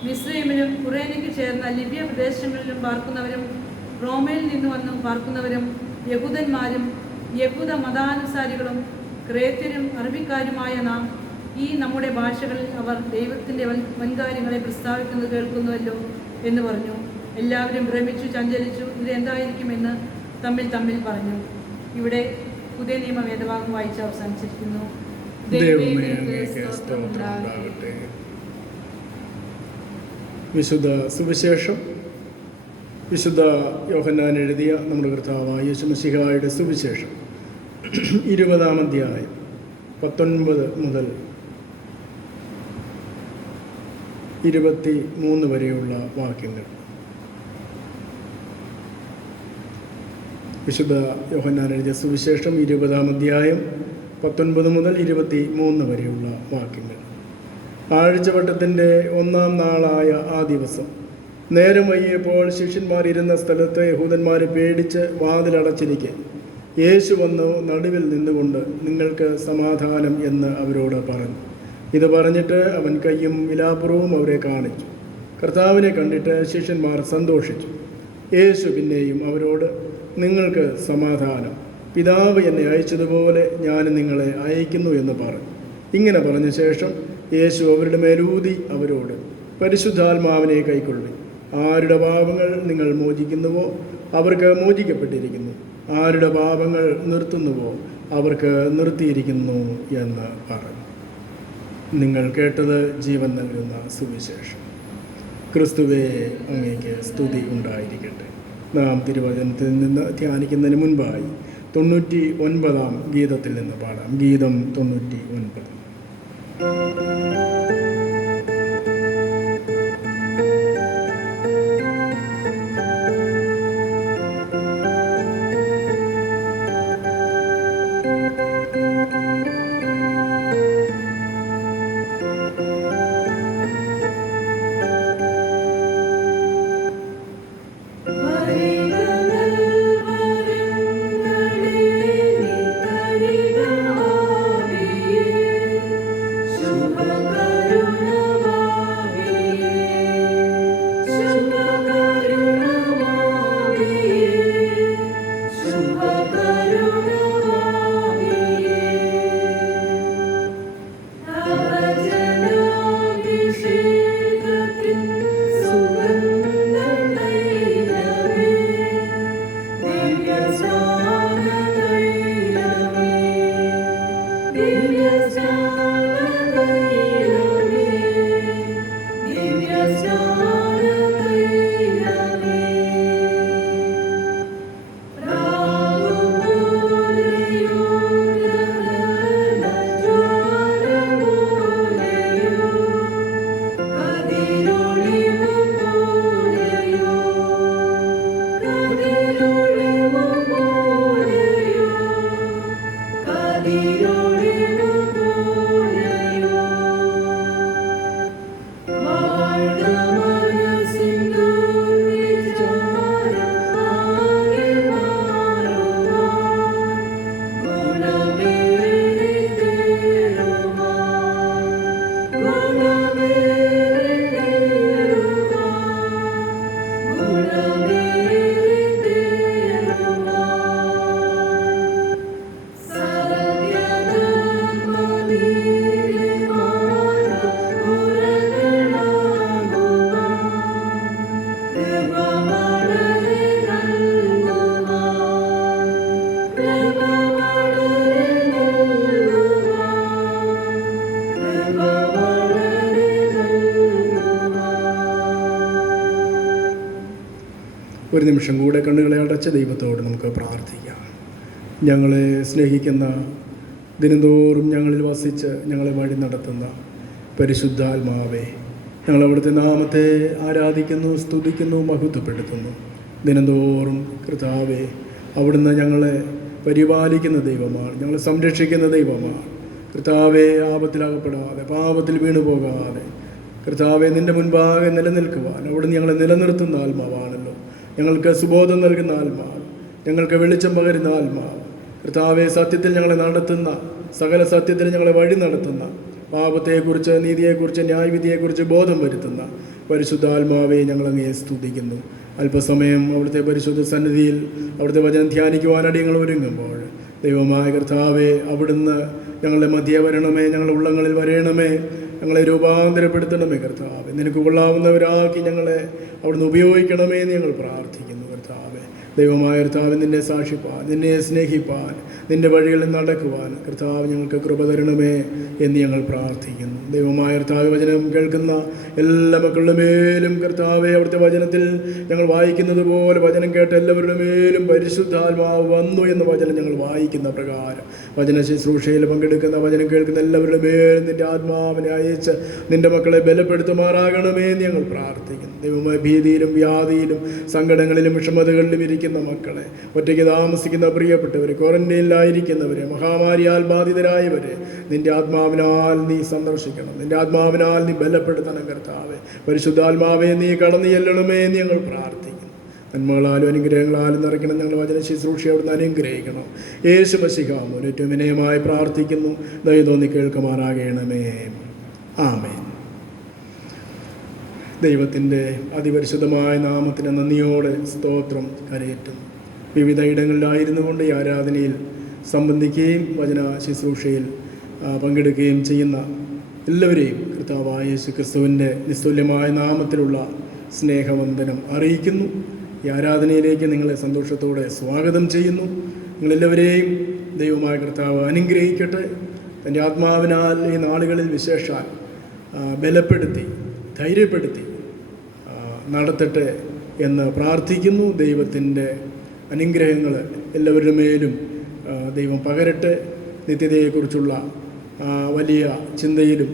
മിസ്രൈമിലും കുറേനയ്ക്ക് ചേർന്ന ലിബിയ പ്രദേശങ്ങളിലും പാർക്കുന്നവരും റോമയിൽ നിന്ന് വന്നും പാർക്കുന്നവരും യഹൂദന്മാരും യഹൂദ മതാനുസാരികളും ക്രേത്യരും അറബിക്കാരുമായ നാം ഈ നമ്മുടെ ഭാഷകളിൽ അവർ ദൈവത്തിൻ്റെ വൻകാര്യങ്ങളെ പ്രസ്താവിക്കുന്നത് കേൾക്കുന്നുവല്ലോ എന്ന് പറഞ്ഞു. എല്ലാവരും ഭ്രമിച്ചു ചഞ്ചലിച്ചു. ഇതെന്തായിരിക്കുമെന്ന് തമ്മിൽ പറഞ്ഞു. ഇവിടെ പുതിയ നിയമ വേദഭാഗം വായിച്ച് അവസാനിച്ചിരിക്കുന്നു. ദൈവമേ, അങ്ങേക്ക് സ്തോത്രം ഉണ്ടാകട്ടെ. വിശുദ്ധ സുവിശേഷം വിശുദ്ധ യോഹന്നാൻ എഴുതിയ നമ്മുടെ കർത്താവായ യേശു മിശിഹായുടെ സുവിശേഷം 20-ാം അധ്യായം 19 മുതൽ 23 വരെയുള്ള വാക്യങ്ങൾ. വിശുദ്ധ യോഹന്നാൻ എഴുതിയ സുവിശേഷം 20-ാം അധ്യായം 19 മുതൽ 23 വരെയുള്ള വാക്യങ്ങൾ. ആഴ്ചവട്ടത്തിൻ്റെ 1-ാം നാളായ ആ ദിവസം നേരം വൈകിയപ്പോൾ ശിഷ്യന്മാർ ഇരുന്ന സ്ഥലത്ത് യഹൂദന്മാരെ പേടിച്ച് വാതിലടച്ചിരിക്കെ യേശു വന്നു നടുവിൽ നിന്നുകൊണ്ട് നിങ്ങൾക്ക് സമാധാനം എന്ന് അവരോട് പറഞ്ഞു. ഇത് പറഞ്ഞിട്ട് അവൻ കയ്യും വിലാപ്പുറവും അവരെ കാണിച്ചു. കർത്താവിനെ കണ്ടിട്ട് ശിഷ്യന്മാർ സന്തോഷിച്ചു. യേശു പിന്നെയും അവരോട് നിങ്ങൾക്ക് സമാധാനം, പിതാവ് എന്നെ അയച്ചതുപോലെ ഞാൻ നിങ്ങളെ അയക്കുന്നു എന്ന് പറഞ്ഞു. ഇങ്ങനെ പറഞ്ഞ ശേഷം യേശു അവരുടെ മേലൂതി അവരോട് പരിശുദ്ധാത്മാവിനെ കൈക്കൊള്ളി. ആരുടെ പാപങ്ങൾ നിങ്ങൾ മോചിക്കുന്നുവോ അവർക്ക് മോചിക്കപ്പെട്ടിരിക്കുന്നു, ആരുടെ പാപങ്ങൾ നിർത്തുന്നുവോ അവർക്ക് നിർത്തിയിരിക്കുന്നു എന്ന് പറഞ്ഞു. നിങ്ങൾ കേട്ടത് ജീവൻ നൽകുന്ന സുവിശേഷം. ക്രിസ്തുവേ, അങ്ങേക്ക് സ്തുതി ഉണ്ടായിരിക്കട്ടെ. നാം തിരുവചനത്തിൽ നിന്ന് ധ്യാനിക്കുന്നതിന് മുൻപായി 99-ാം ഗീതത്തിൽ നിന്ന് പാടാം. ഗീതം 99. ശുഭ ഒരു നിമിഷം കൂടെ കണ്ണുകളെ അടച്ച ദൈവത്തോട് നമുക്ക് പ്രാർത്ഥിക്കാം. ഞങ്ങളെ സ്നേഹിക്കുന്ന, ദിനംതോറും ഞങ്ങളിൽ വസിച്ച് ഞങ്ങളെ വഴി നടത്തുന്ന പരിശുദ്ധാത്മാവേ, ഞങ്ങൾ അവിടുത്തെ നാമത്തെ ആരാധിക്കുന്നു, സ്തുതിക്കുന്നു, മഹത്വപ്പെടുത്തുന്നു. ദിനംതോറും കർത്താവേ, അവിടുന്ന് ഞങ്ങളെ പരിപാലിക്കുന്ന ദൈവമാണ്, ഞങ്ങളെ സംരക്ഷിക്കുന്ന ദൈവമാണ്. കർത്താവെ, ആപത്തിലാകപ്പെടാതെ, പാപത്തിൽ വീണുപോകാതെ കർത്താവെ നിൻ്റെ മുൻപാകെ നിലനിൽക്കുവാൻ അവിടുന്ന് ഞങ്ങളെ നിലനിർത്തുന്ന ആത്മാവാണല്ലോ. ഞങ്ങൾക്ക് സുബോധം നൽകുന്ന ആത്മാവ്, ഞങ്ങൾക്ക് വെളിച്ചം പകരുന്ന ആത്മാവ്. കർത്താവെ, സത്യത്തിൽ ഞങ്ങളെ നടത്തുന്ന, സകല സത്യത്തിൽ ഞങ്ങളെ വഴി നടത്തുന്ന, പാപത്തെക്കുറിച്ച്, നീതിയെക്കുറിച്ച്, ന്യായവിധിയെക്കുറിച്ച് ബോധം വരുത്തുന്ന പരിശുദ്ധാത്മാവെ ഞങ്ങളങ്ങയെ സ്തുതിക്കുന്നു. അല്പസമയം അവിടുത്തെ പരിശുദ്ധ സന്നിധിയിൽ അവിടുത്തെ വചനം ധ്യാനിക്കുവാനായി ഞങ്ങൾ ഒരുങ്ങുമ്പോൾ ദൈവമായ കർത്താവെ, അവിടുന്ന് ഞങ്ങളുടെ മധ്യേ വരണമേ, ഞങ്ങളുടെ ഉള്ളങ്ങളിൽ വരയണമേ, ഞങ്ങളെ രൂപാന്തരപ്പെടുത്തണമേ. കർത്താവെ, നിനക്ക് കൊള്ളാവുന്നവരാക്കി ഞങ്ങളെ അവിടുന്ന് ഉപയോഗിക്കണമേ എന്ന് ഞങ്ങൾ പ്രാർത്ഥിക്കുന്നു. കർത്താവെ, ദൈവമായ കർത്താവ്, നിന്നെ സാക്ഷിപ്പാൻ, നിന്നെ സ്നേഹിപ്പാൻ, നിൻ്റെ വഴികളിൽ നടക്കുവാൻ കർത്താവ് ഞങ്ങൾക്ക് കൃപ തരണമേ എന്ന് ഞങ്ങൾ പ്രാർത്ഥിക്കുന്നു. ദൈവമായ കർത്താവ്, വചനം കേൾക്കുന്ന എല്ലാ മക്കളുടെ മേലും കർത്താവെ, അവിടുത്തെ വചനത്തിൽ ഞങ്ങൾ വായിക്കുന്നത് പോലെ വചനം കേട്ട എല്ലാവരുടെ മേലും പരിശുദ്ധാത്മാവ് വന്നു എന്ന വചനം ഞങ്ങൾ വായിക്കുന്ന പ്രകാരം വചന ശുശ്രൂഷയിൽ പങ്കെടുക്കുന്ന, വചനം കേൾക്കുന്ന എല്ലാവരുടെ മേലും നിൻ്റെ ആത്മാവിനെ അയച്ച് നിൻ്റെ മക്കളെ ബലപ്പെടുത്തുമാറാകണമേ എന്ന് ഞങ്ങൾ പ്രാർത്ഥിക്കുന്നു. ദൈവമായ ഭീതിയിലും വ്യാധിയിലും സങ്കടങ്ങളിലും വിഷമതകളിലും ഇരിക്കുന്ന മക്കളെ, ഒറ്റയ്ക്ക് താമസിക്കുന്ന പ്രിയപ്പെട്ടവരെ, ക്വാറന്റൈനിലായിരിക്കുന്നവരെ, മഹാമാരിയാൽ ബാധിതരായവരെ നിൻ്റെ ആത്മാവിനാൽ നീ സന്ദർശിക്കണം, നിൻ്റെ ആത്മാവിനാൽ നീ ബലപ്പെടുത്തണം. കർത്താവെ, പരിശുദ്ധാത്മാവെ നീ കടന്നു ചെല്ലണമേ എന്ന് ഞങ്ങൾ പ്രാർത്ഥിക്കുന്നു. നന്മകളാലും അനുഗ്രഹങ്ങളാലും നിറയ്ക്കണം. ഞങ്ങൾ വചന ശുശ്രൂഷ അവിടുന്ന് അനുഗ്രഹിക്കണം. യേശു മശിഹാമോ ഏറ്റവും വിനയമായി പ്രാർത്ഥിക്കുന്നു. ദയ തോന്നി കേൾക്കുമാറാകണമേ. ആമേൻ. ദൈവത്തിൻ്റെ അതിപരിശുദ്ധമായ നാമത്തിന് നന്ദിയോടെ സ്തോത്രം കരയേറ്റും. വിവിധ ഇടങ്ങളിലായിരുന്നു കൊണ്ട് ഈ ആരാധനയിൽ സംബന്ധിക്കുകയും വചന ശുശ്രൂഷയിൽ പങ്കെടുക്കുകയും ചെയ്യുന്ന എല്ലാവരെയും കർത്താവായ യേശു ക്രിസ്തുവിൻ്റെ നിസ്തുല്യമായ നാമത്തിലുള്ള സ്നേഹവന്ദനം അറിയിക്കുന്നു. ഈ ആരാധനയിലേക്ക് നിങ്ങളെ സന്തോഷത്തോടെ സ്വാഗതം ചെയ്യുന്നു. നിങ്ങളെല്ലാവരെയും ദൈവമായ കർത്താവ് അനുഗ്രഹിക്കട്ടെ. തൻ്റെ ആത്മാവിനാൽ ഈ നാളുകളിൽ വിശേഷാൽ ബലപ്പെടുത്തി, ധൈര്യപ്പെടുത്തി നടത്തട്ടെ എന്ന് പ്രാർത്ഥിക്കുന്നു. ദൈവത്തിൻ്റെ അനുഗ്രഹങ്ങൾ എല്ലാവരുടെ മേലും ദൈവം പകരട്ടെ. നിത്യതയെക്കുറിച്ചുള്ള വലിയ ചിന്തയിലും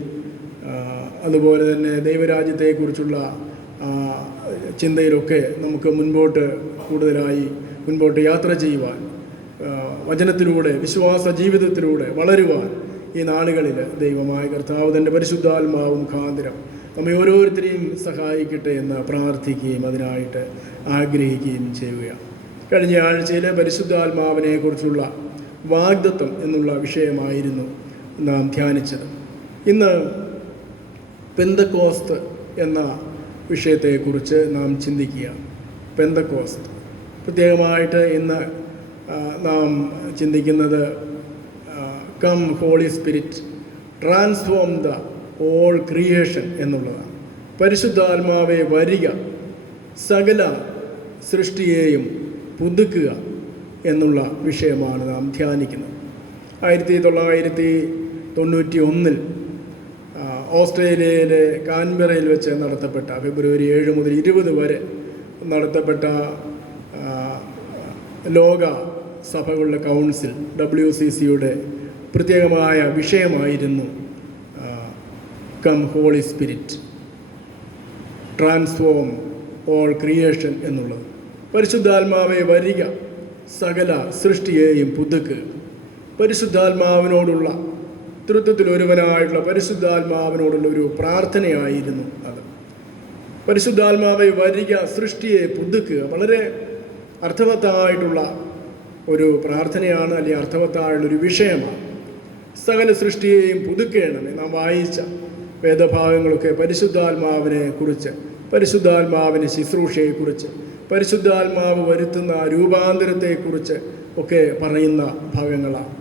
അതുപോലെ തന്നെ ദൈവരാജ്യത്തെക്കുറിച്ചുള്ള ചിന്തയിലൊക്കെ നമുക്ക് കൂടുതലായി മുൻപോട്ട് യാത്ര ചെയ്യുവാൻ, വചനത്തിലൂടെ, വിശ്വാസ ജീവിതത്തിലൂടെ വളരുവാൻ ഈ നാളുകളിൽ ദൈവമായ കർത്താവ് തൻ്റെ പരിശുദ്ധാത്മാവ് മുഖാന്തരം നമ്മെ ഓരോരുത്തരെയും സഹായിക്കട്ടെ എന്ന് പ്രാർത്ഥിക്കുകയും അതിനായിട്ട് ആഗ്രഹിക്കുകയും ചെയ്യുകയാണ്. കഴിഞ്ഞ ആഴ്ചയിലെ പരിശുദ്ധാത്മാവിനെക്കുറിച്ചുള്ള വാഗ്ദത്തം എന്നുള്ള വിഷയമായിരുന്നു നാം ധ്യാനിച്ചത്. ഇന്ന് പെന്തക്കോസ്ത് എന്ന വിഷയത്തെക്കുറിച്ച് നാം ചിന്തിക്കുകയാണ്. പെന്തക്കോസ്ത് പ്രത്യേകമായിട്ട് ഇന്ന് നാം ചിന്തിക്കുന്നത് come holy spirit transform the all creation എന്നുള്ളതാണ്. പരിശുദ്ധാത്മാവെ വരിക, സകല സൃഷ്ടിയെയും പുതുക്കുക എന്നുള്ള വിഷയമാണ് നാം ധ്യാനിക്കുന്നത്. 1991 ഓസ്ട്രേലിയയിലെ കാൻബെറയിൽ വെച്ച് നടത്തപ്പെട്ട, ഫെബ്രുവരി 7 മുതൽ 20 വരെ നടത്തപ്പെട്ട ലോക സഭകളുടെ കൗൺസിൽ WCCയുടെ പ്രത്യേകമായ വിഷയമായിരുന്നു come holy spirit transform all creation എന്നുള്ളത്. പരിശുദ്ധാത്മാവെ വരിക, സകല സൃഷ്ടിയെയും പുതുക്കുക. പരിശുദ്ധാത്മാവിനോടുള്ള, തൃത്വത്തിൽ ഒരുവനായിട്ടുള്ള പരിശുദ്ധാത്മാവിനോടുള്ള ഒരു പ്രാർത്ഥനയായിരുന്നു അത്. പരിശുദ്ധാത്മാവെ വരിക, സൃഷ്ടിയെ പുതുക്കുക. വളരെ അർത്ഥവത്തായിട്ടുള്ള ഒരു പ്രാർത്ഥനയാണ്, അല്ലെങ്കിൽ അർത്ഥവത്തായുള്ളൊരു വിഷയമാണ്. സകല സൃഷ്ടിയെയും പുതുക്കണമേ. നാം വായിച്ച വേദഭാഗങ്ങളൊക്കെ പരിശുദ്ധാത്മാവിനെ കുറിച്ച്, പരിശുദ്ധാത്മാവിൻ്റെ ശുശ്രൂഷയെക്കുറിച്ച്, പരിശുദ്ധാത്മാവ് വരുത്തുന്ന രൂപാന്തരത്തെക്കുറിച്ച് ഒക്കെ പറയുന്ന ഭാഗങ്ങളാണ്.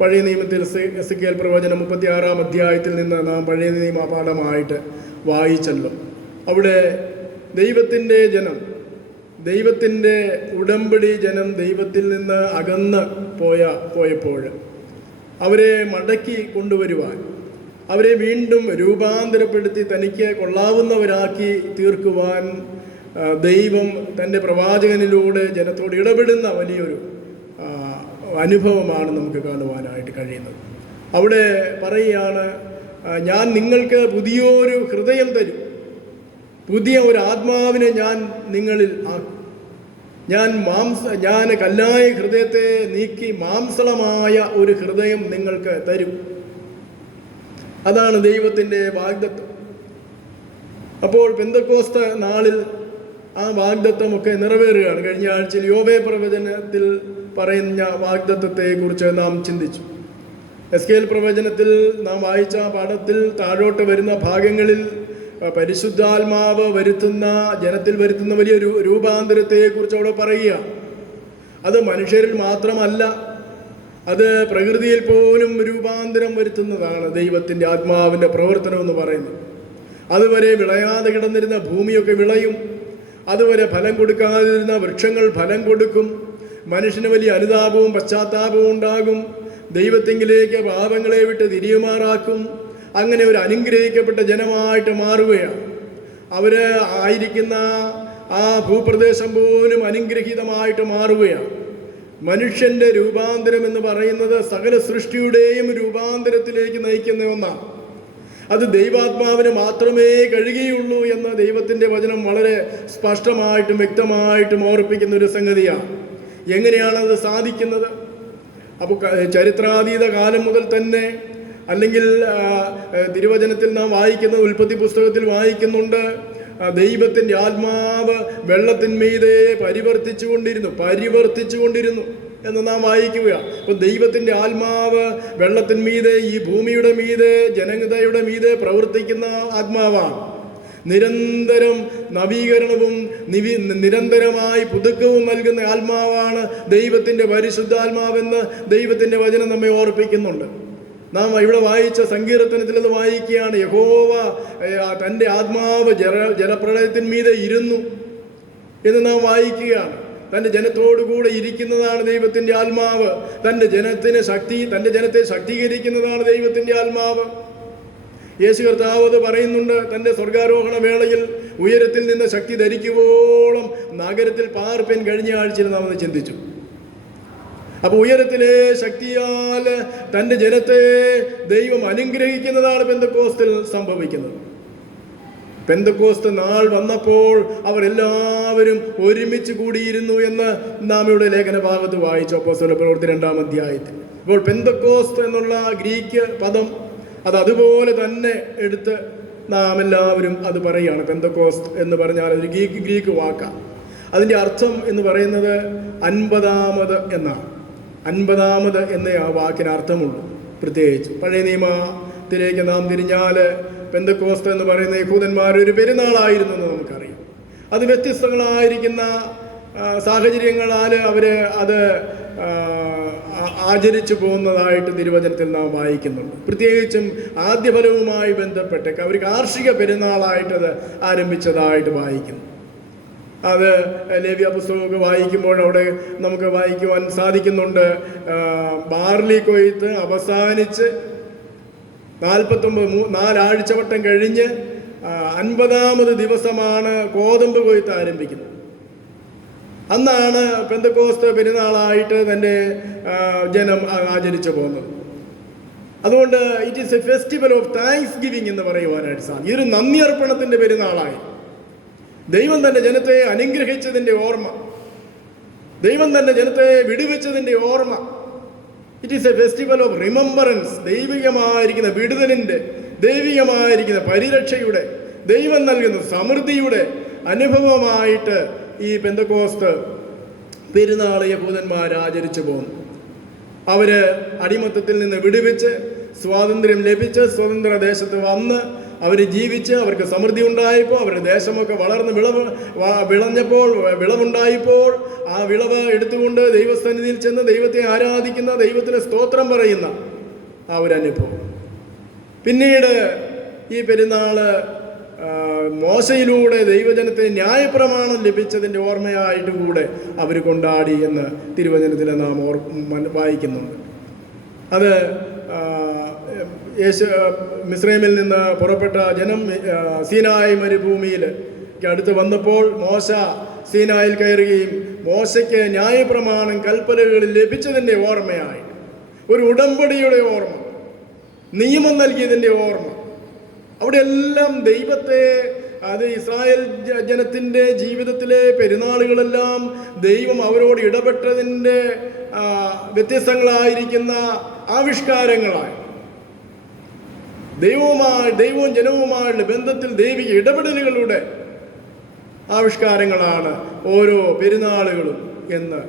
പഴയ നിയമത്തിൽ എസെക്കിയേൽ പ്രവചനം 36-ാം അധ്യായത്തിൽ നിന്ന് നാം പഴയ നിയമ പാഠമായിട്ട് വായിച്ചല്ലോ. അവിടെ ദൈവത്തിൻ്റെ ജനം, ദൈവത്തിൻ്റെ ഉടമ്പടി ജനം ദൈവത്തിൽ നിന്ന് അകന്ന് പോയപ്പോൾ അവരെ മടക്കി കൊണ്ടുവരുവാൻ, അവരെ വീണ്ടും രൂപാന്തരപ്പെടുത്തി തനിക്ക് കൊള്ളാവുന്നവരാക്കി തീർക്കുവാൻ ദൈവം തൻ്റെ പ്രവാചകനിലൂടെ ജനത്തോട് ഇടപെടുന്ന വലിയൊരു അനുഭവമാണ് നമുക്ക് കാണുവാനായിട്ട് കഴിയുന്നത്. അവിടെ പറയുകയാണ്, ഞാൻ നിങ്ങൾക്ക് പുതിയൊരു ഹൃദയം തരും, പുതിയ ഒരു ആത്മാവിനെ ഞാൻ നിങ്ങളിൽ ആക്കും, ഞാൻ കല്ലായ ഹൃദയത്തെ നീക്കി മാംസളമായ ഒരു ഹൃദയം നിങ്ങൾക്ക് തരും. അതാണ് ദൈവത്തിൻ്റെ വാഗ്ദത്തം. അപ്പോൾ പെന്തക്കോസ്ത് നാളിൽ ആ വാഗ്ദത്തമൊക്കെ നിറവേറുകയാണ്. കഴിഞ്ഞ ആഴ്ചയിൽ യോബേ പ്രവചനത്തിൽ പറയുന്ന വാഗ്ദത്തത്തെക്കുറിച്ച് നാം ചിന്തിച്ചു. എസ്കേൽ പ്രവചനത്തിൽ നാം വായിച്ച പാഠത്തിൽ താഴോട്ട് വരുന്ന ഭാഗങ്ങളിൽ പരിശുദ്ധാത്മാവ് ജനത്തിൽ വരുത്തുന്ന വലിയ രൂപാന്തരത്തെക്കുറിച്ച് അവിടെ പറയുക. അത് മനുഷ്യരിൽ മാത്രമല്ല, അത് പ്രകൃതിയിൽ പോലും രൂപാന്തരം വരുത്തുന്നതാണ് ദൈവത്തിൻ്റെ ആത്മാവിൻ്റെ പ്രവർത്തനം എന്ന് പറയുന്നത്. അതുവരെ വിളയാതെ കിടന്നിരുന്ന ഭൂമിയൊക്കെ വിളയും, അതുവരെ ഫലം കൊടുക്കാതിരുന്ന വൃക്ഷങ്ങൾ ഫലം കൊടുക്കും, മനുഷ്യന് വലിയ അനുതാപവും പശ്ചാത്താപവും ഉണ്ടാകും, ദൈവത്തെങ്കിലേക്ക് പാപങ്ങളെ വിട്ട് തിരിയുമാറാക്കും. അങ്ങനെ ഒരു അനുഗ്രഹിക്കപ്പെട്ട ജനമായിട്ട് മാറുകയാണ്. അവർ ആയിരിക്കുന്ന ആ ഭൂപ്രദേശം പോലും അനുഗ്രഹീതമായിട്ട് മാറുകയാണ്. മനുഷ്യൻ്റെ രൂപാന്തരം എന്ന് പറയുന്നത് സകല സൃഷ്ടിയുടെയും രൂപാന്തരത്തിലേക്ക് നയിക്കുന്ന ഒന്നാണ്. അത് ദൈവാത്മാവിന് മാത്രമേ കഴിയുകയുള്ളൂ എന്ന് ദൈവത്തിൻ്റെ വചനം വളരെ സ്പഷ്ടമായിട്ടും വ്യക്തമായിട്ടും ഓർപ്പിക്കുന്ന ഒരു സംഗതിയാണ്. എങ്ങനെയാണത് സാധിക്കുന്നത്? അപ്പോൾ ചരിത്രാതീത കാലം മുതൽ തന്നെ, അല്ലെങ്കിൽ തിരുവചനത്തിൽ നാം വായിക്കുന്ന ഉൽപ്പത്തി പുസ്തകത്തിൽ വായിക്കുന്നുണ്ട്, ദൈവത്തിൻ്റെ ആത്മാവ് വെള്ളത്തിന്മീതെ പരിവർത്തിച്ചുകൊണ്ടിരുന്നു എന്ന് നാം വായിക്കുകയാണ്. അപ്പം ദൈവത്തിൻ്റെ ആത്മാവ് വെള്ളത്തിന്മീതെ, ഈ ഭൂമിയുടെ മീതെ, ജനതയുടെ മീതെ പ്രവർത്തിക്കുന്ന ആത്മാവാണ്. നിരന്തരം നവീകരണവും നിരന്തരമായി പുതുക്കവും നൽകുന്ന ആത്മാവാണ് ദൈവത്തിൻ്റെ പരിശുദ്ധാത്മാവെന്ന് ദൈവത്തിൻ്റെ വചനം നമ്മെ ഓർപ്പിക്കുന്നുണ്ട്. നാം ഇവിടെ വായിച്ച സങ്കീർത്തനത്തിൽ അത് വായിക്കുകയാണ്. യഹോവ തൻ്റെ ആത്മാവ് ജലപ്രളയത്തിന്മീതെ ഇരുന്നു എന്ന് നാം വായിക്കുകയാണ്. തൻ്റെ ജനത്തോടുകൂടെ ഇരിക്കുന്നതാണ് ദൈവത്തിൻ്റെ ആത്മാവ്. തൻ്റെ ജനത്തെ ശക്തീകരിക്കുന്നതാണ് ദൈവത്തിൻ്റെ ആത്മാവ്. യേശു കർത്താവ് അത് പറയുന്നുണ്ട്. തൻ്റെ സ്വർഗാരോഹണ വേളയിൽ ഉയരത്തിൽ നിന്ന് ശക്തി ധരിക്കുവോളം നഗരത്തിൽ പാർപ്പൻ കഴിഞ്ഞ ആഴ്ചയിൽ നാം അത് ചിന്തിച്ചു. അപ്പോൾ ഉയരത്തിലെ ശക്തിയാൽ തൻ്റെ ജനത്തെ ദൈവം അനുഗ്രഹിക്കുന്നതാണ് പെന്തക്കോസ്തിൽ സംഭവിക്കുന്നത്. പെന്തക്കോസ്ത് നാൾ വന്നപ്പോൾ അവർ എല്ലാവരും ഒരുമിച്ച് കൂടിയിരുന്നു എന്ന് നാം ഇവിടെ ലേഖന ഭാഗത്ത് വായിച്ചു. അപ്പോസ്തല പ്രവൃത്തി 2-ാം അധ്യായത്തിൽ. അപ്പോൾ പെന്തക്കോസ്ത് എന്നുള്ള ഗ്രീക്ക് പദം അത് അതുപോലെ തന്നെ എടുത്ത് നാം എല്ലാവരും അത് പറയുകയാണ്. പെന്തക്കോസ്ത് എന്ന് പറഞ്ഞാൽ ഒരു ഗ്രീക്ക് വാക്കാണ്. അതിൻ്റെ അർത്ഥം എന്ന് പറയുന്നത് 50-ാമത് എന്നാണ്. 50-ാമത് എന്നേ ആ വാക്കിന് അർത്ഥമുള്ളൂ. പ്രത്യേകിച്ച് പഴയ നിയമത്തിലേക്ക് നാം തിരിഞ്ഞാൽ പെന്തക്കോസ്ത് എന്ന് പറയുന്ന യഹൂദന്മാരുടെ ഒരു പെരുന്നാളായിരുന്നു എന്ന് നമുക്കറിയാം. അത് വ്യത്യസ്തങ്ങളായിരിക്കുന്ന സാഹചര്യങ്ങളാൽ അവർ അത് ആചരിച്ചു പോകുന്നതായിട്ട് തിരുവചനത്തിൽ നാം വായിക്കുന്നുണ്ട്. പ്രത്യേകിച്ചും ആദ്യഫലവുമായി ബന്ധപ്പെട്ട് അവർ കാർഷിക പെരുന്നാളായിട്ടത് ആരംഭിച്ചതായിട്ട് വായിക്കുന്നു. അത് ലേവ്യ പുസ്തകമൊക്കെ വായിക്കുമ്പോൾ അവിടെ നമുക്ക് വായിക്കുവാൻ സാധിക്കുന്നുണ്ട്. ബാർലി കൊയ്ത്ത് അവസാനിച്ച് 4 ആഴ്ചവട്ടം കഴിഞ്ഞ് 50-ാമത് ദിവസമാണ് ഗോതമ്പ് കൊയ്ത്ത് ആരംഭിക്കുന്നത്. അന്നാണ് പെന്തക്കോസ്ത് പെരുന്നാളായിട്ട് തൻ്റെ ജനം ആചരിച്ചു പോകുന്നത്. അതുകൊണ്ട് it is a festival of thanks giving എന്ന് പറയുവാനായിട്ട് സാധിക്കും. ഇതൊരു നന്ദി അർപ്പണത്തിൻ്റെ പെരുന്നാളായി. ദൈവം തൻ്റെ ജനത്തെ അനുഗ്രഹിച്ചതിൻ്റെ ഓർമ്മ, ദൈവം തൻ്റെ ജനത്തെ വിടുവിച്ചതിൻ്റെ ഓർമ്മ. It is a festival of remembrance. ദൈവികമായിരിക്കുന്ന വിടുതലിൻ്റെ, ദൈവികമായിരിക്കുന്ന പരിരക്ഷയുടെ, ദൈവം നൽകുന്ന സമൃദ്ധിയുടെ അനുഭവമായിട്ട് ഈ പെന്തക്കോസ്ത് പെരുന്നാൾ യഹൂദന്മാർ ആചരിച്ചു പോകുന്നു. അവർ അടിമത്തത്തിൽ നിന്ന് വിടുവിച്ച് സ്വാതന്ത്ര്യം ലഭിച്ച് സ്വതന്ത്ര ദേശത്ത് വന്ന് അവർ ജീവിച്ച് അവർക്ക് സമൃദ്ധി ഉണ്ടായപ്പോൾ, അവരുടെ ദേശമൊക്കെ വളർന്ന് വിളവുണ്ടായപ്പോൾ ആ വിളവ് എടുത്തുകൊണ്ട് ദൈവസന്നിധിയിൽ ചെന്ന് ദൈവത്തെ ആരാധിക്കുന്ന, ദൈവത്തിന് സ്തോത്രം പറയുന്ന ആ ഒരു അനുഭവം. പിന്നീട് ഈ പെരുന്നാൾ മോശയിലൂടെ ദൈവജനത്തെ ന്യായപ്രമാണം ലഭിച്ചതിൻ്റെ ഓർമ്മയായിട്ട് കൂടെ അവർ കൊണ്ടാടി എന്ന് തിരുവചനത്തിൽ നാം വായിക്കുന്നുണ്ട്. അത് മിസ്രൈമിൽ നിന്ന് പുറപ്പെട്ട ജനം സീനായി മരുഭൂമിയിൽ അടുത്ത് വന്നപ്പോൾ മോശ സീനായിൽ കയറുകയും മോശയ്ക്ക് ന്യായപ്രമാണം കൽപ്പനകളിൽ ലഭിച്ചതിൻ്റെ ഓർമ്മയായി, ഒരു ഉടമ്പടിയുടെ ഓർമ്മ, നിയമം നൽകിയതിൻ്റെ ഓർമ്മ, അവിടെ എല്ലാം ദൈവത്തെ, അത് ഇസ്രായേൽ ജനത്തിൻ്റെ ജീവിതത്തിലെ പെരുന്നാളുകളെല്ലാം ദൈവം അവരോട് ഇടപെട്ടതിൻ്റെ വ്യത്യസ്തങ്ങളായിരിക്കുന്ന ആവിഷ്കാരങ്ങളായി, ദൈവവും ജനവുമായുള്ള ബന്ധത്തിൽ ദൈവിക ഇടപെടലുകളുടെ ആവിഷ്കാരങ്ങളാണ് ഓരോ പെരുന്നാളുകളും എന്ന്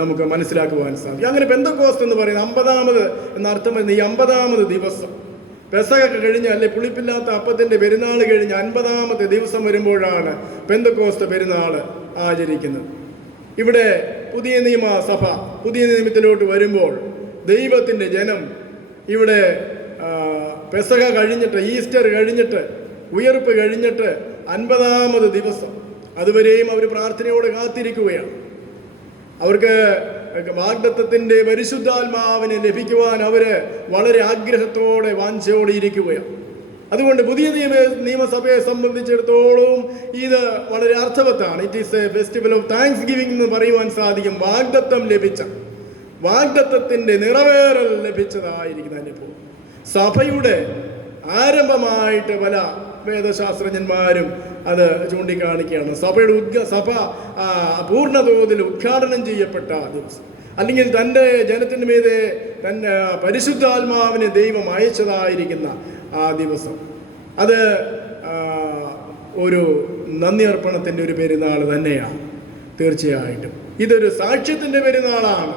നമുക്ക് മനസ്സിലാക്കുവാൻ സാധിക്കും. അങ്ങനെ പെന്തക്കോസ്ത് എന്ന് പറയുന്ന 50-ാമത് എന്നർത്ഥം വരുന്ന ഈ 50-ാമത് ദിവസം, പെസഹ കഴിഞ്ഞ് അല്ലെ പുളിപ്പില്ലാത്ത അപ്പത്തിൻ്റെ പെരുന്നാൾ കഴിഞ്ഞ് 50-ാമത്തെ ദിവസം വരുമ്പോഴാണ് പെന്തക്കോസ്ത് പെരുന്നാൾ ആചരിക്കുന്നത്. ഇവിടെ പുതിയ നിയമ സഭ പുതിയ നിയമത്തിലോട്ട് വരുമ്പോൾ ദൈവത്തിൻ്റെ ജനം ഇവിടെ പെസഹ കഴിഞ്ഞിട്ട്, ഈസ്റ്റർ കഴിഞ്ഞിട്ട്, ഉയർപ്പ് കഴിഞ്ഞിട്ട് 50-ാമത് ദിവസം അതുവരെയും അവർ പ്രാർത്ഥനയോടെ കാത്തിരിക്കുകയാണ്. അവർക്ക് വാഗ്ദത്തത്തിൻ്റെ പരിശുദ്ധാത്മാവിനെ ലഭിക്കുവാൻ അവർ വളരെ ആഗ്രഹത്തോടെ വാഞ്ചയോടെ ഇരിക്കുകയാണ്. അതുകൊണ്ട് പുതിയ നിയമസഭയെ സംബന്ധിച്ചിടത്തോളം ഇത് വളരെ അർത്ഥവത്താണ്. It is a festival of thanksgiving എന്ന് പറയുവാൻ സാധിക്കും. വാഗ്ദത്തം ലഭിച്ച, വാഗ്ദത്തത്തിൻ്റെ നിറവേറൽ ലഭിച്ചതായിരിക്കുന്ന അനുഭവം സഭയുടെ ആരംഭമായിട്ട് പല വേദശാസ്ത്രജ്ഞന്മാരും അത് ചൂണ്ടിക്കാണിക്കുകയാണ്. സഭ പൂർണ്ണതോതിൽ ഉദ്ഘാടനം ചെയ്യപ്പെട്ട ദിവസം, അല്ലെങ്കിൽ തൻ്റെ ജനത്തിൻ്റെ മീതെ തന്നെ പരിശുദ്ധാത്മാവിനെ ദൈവം അയച്ചതായിരിക്കുന്ന ആ ദിവസം, അത് ഒരു നന്ദി അർപ്പണത്തിൻ്റെ ഒരു പെരുന്നാൾ തന്നെയാണ്. തീർച്ചയായിട്ടും ഇതൊരു സാക്ഷ്യത്തിൻ്റെ പെരുന്നാളാണ്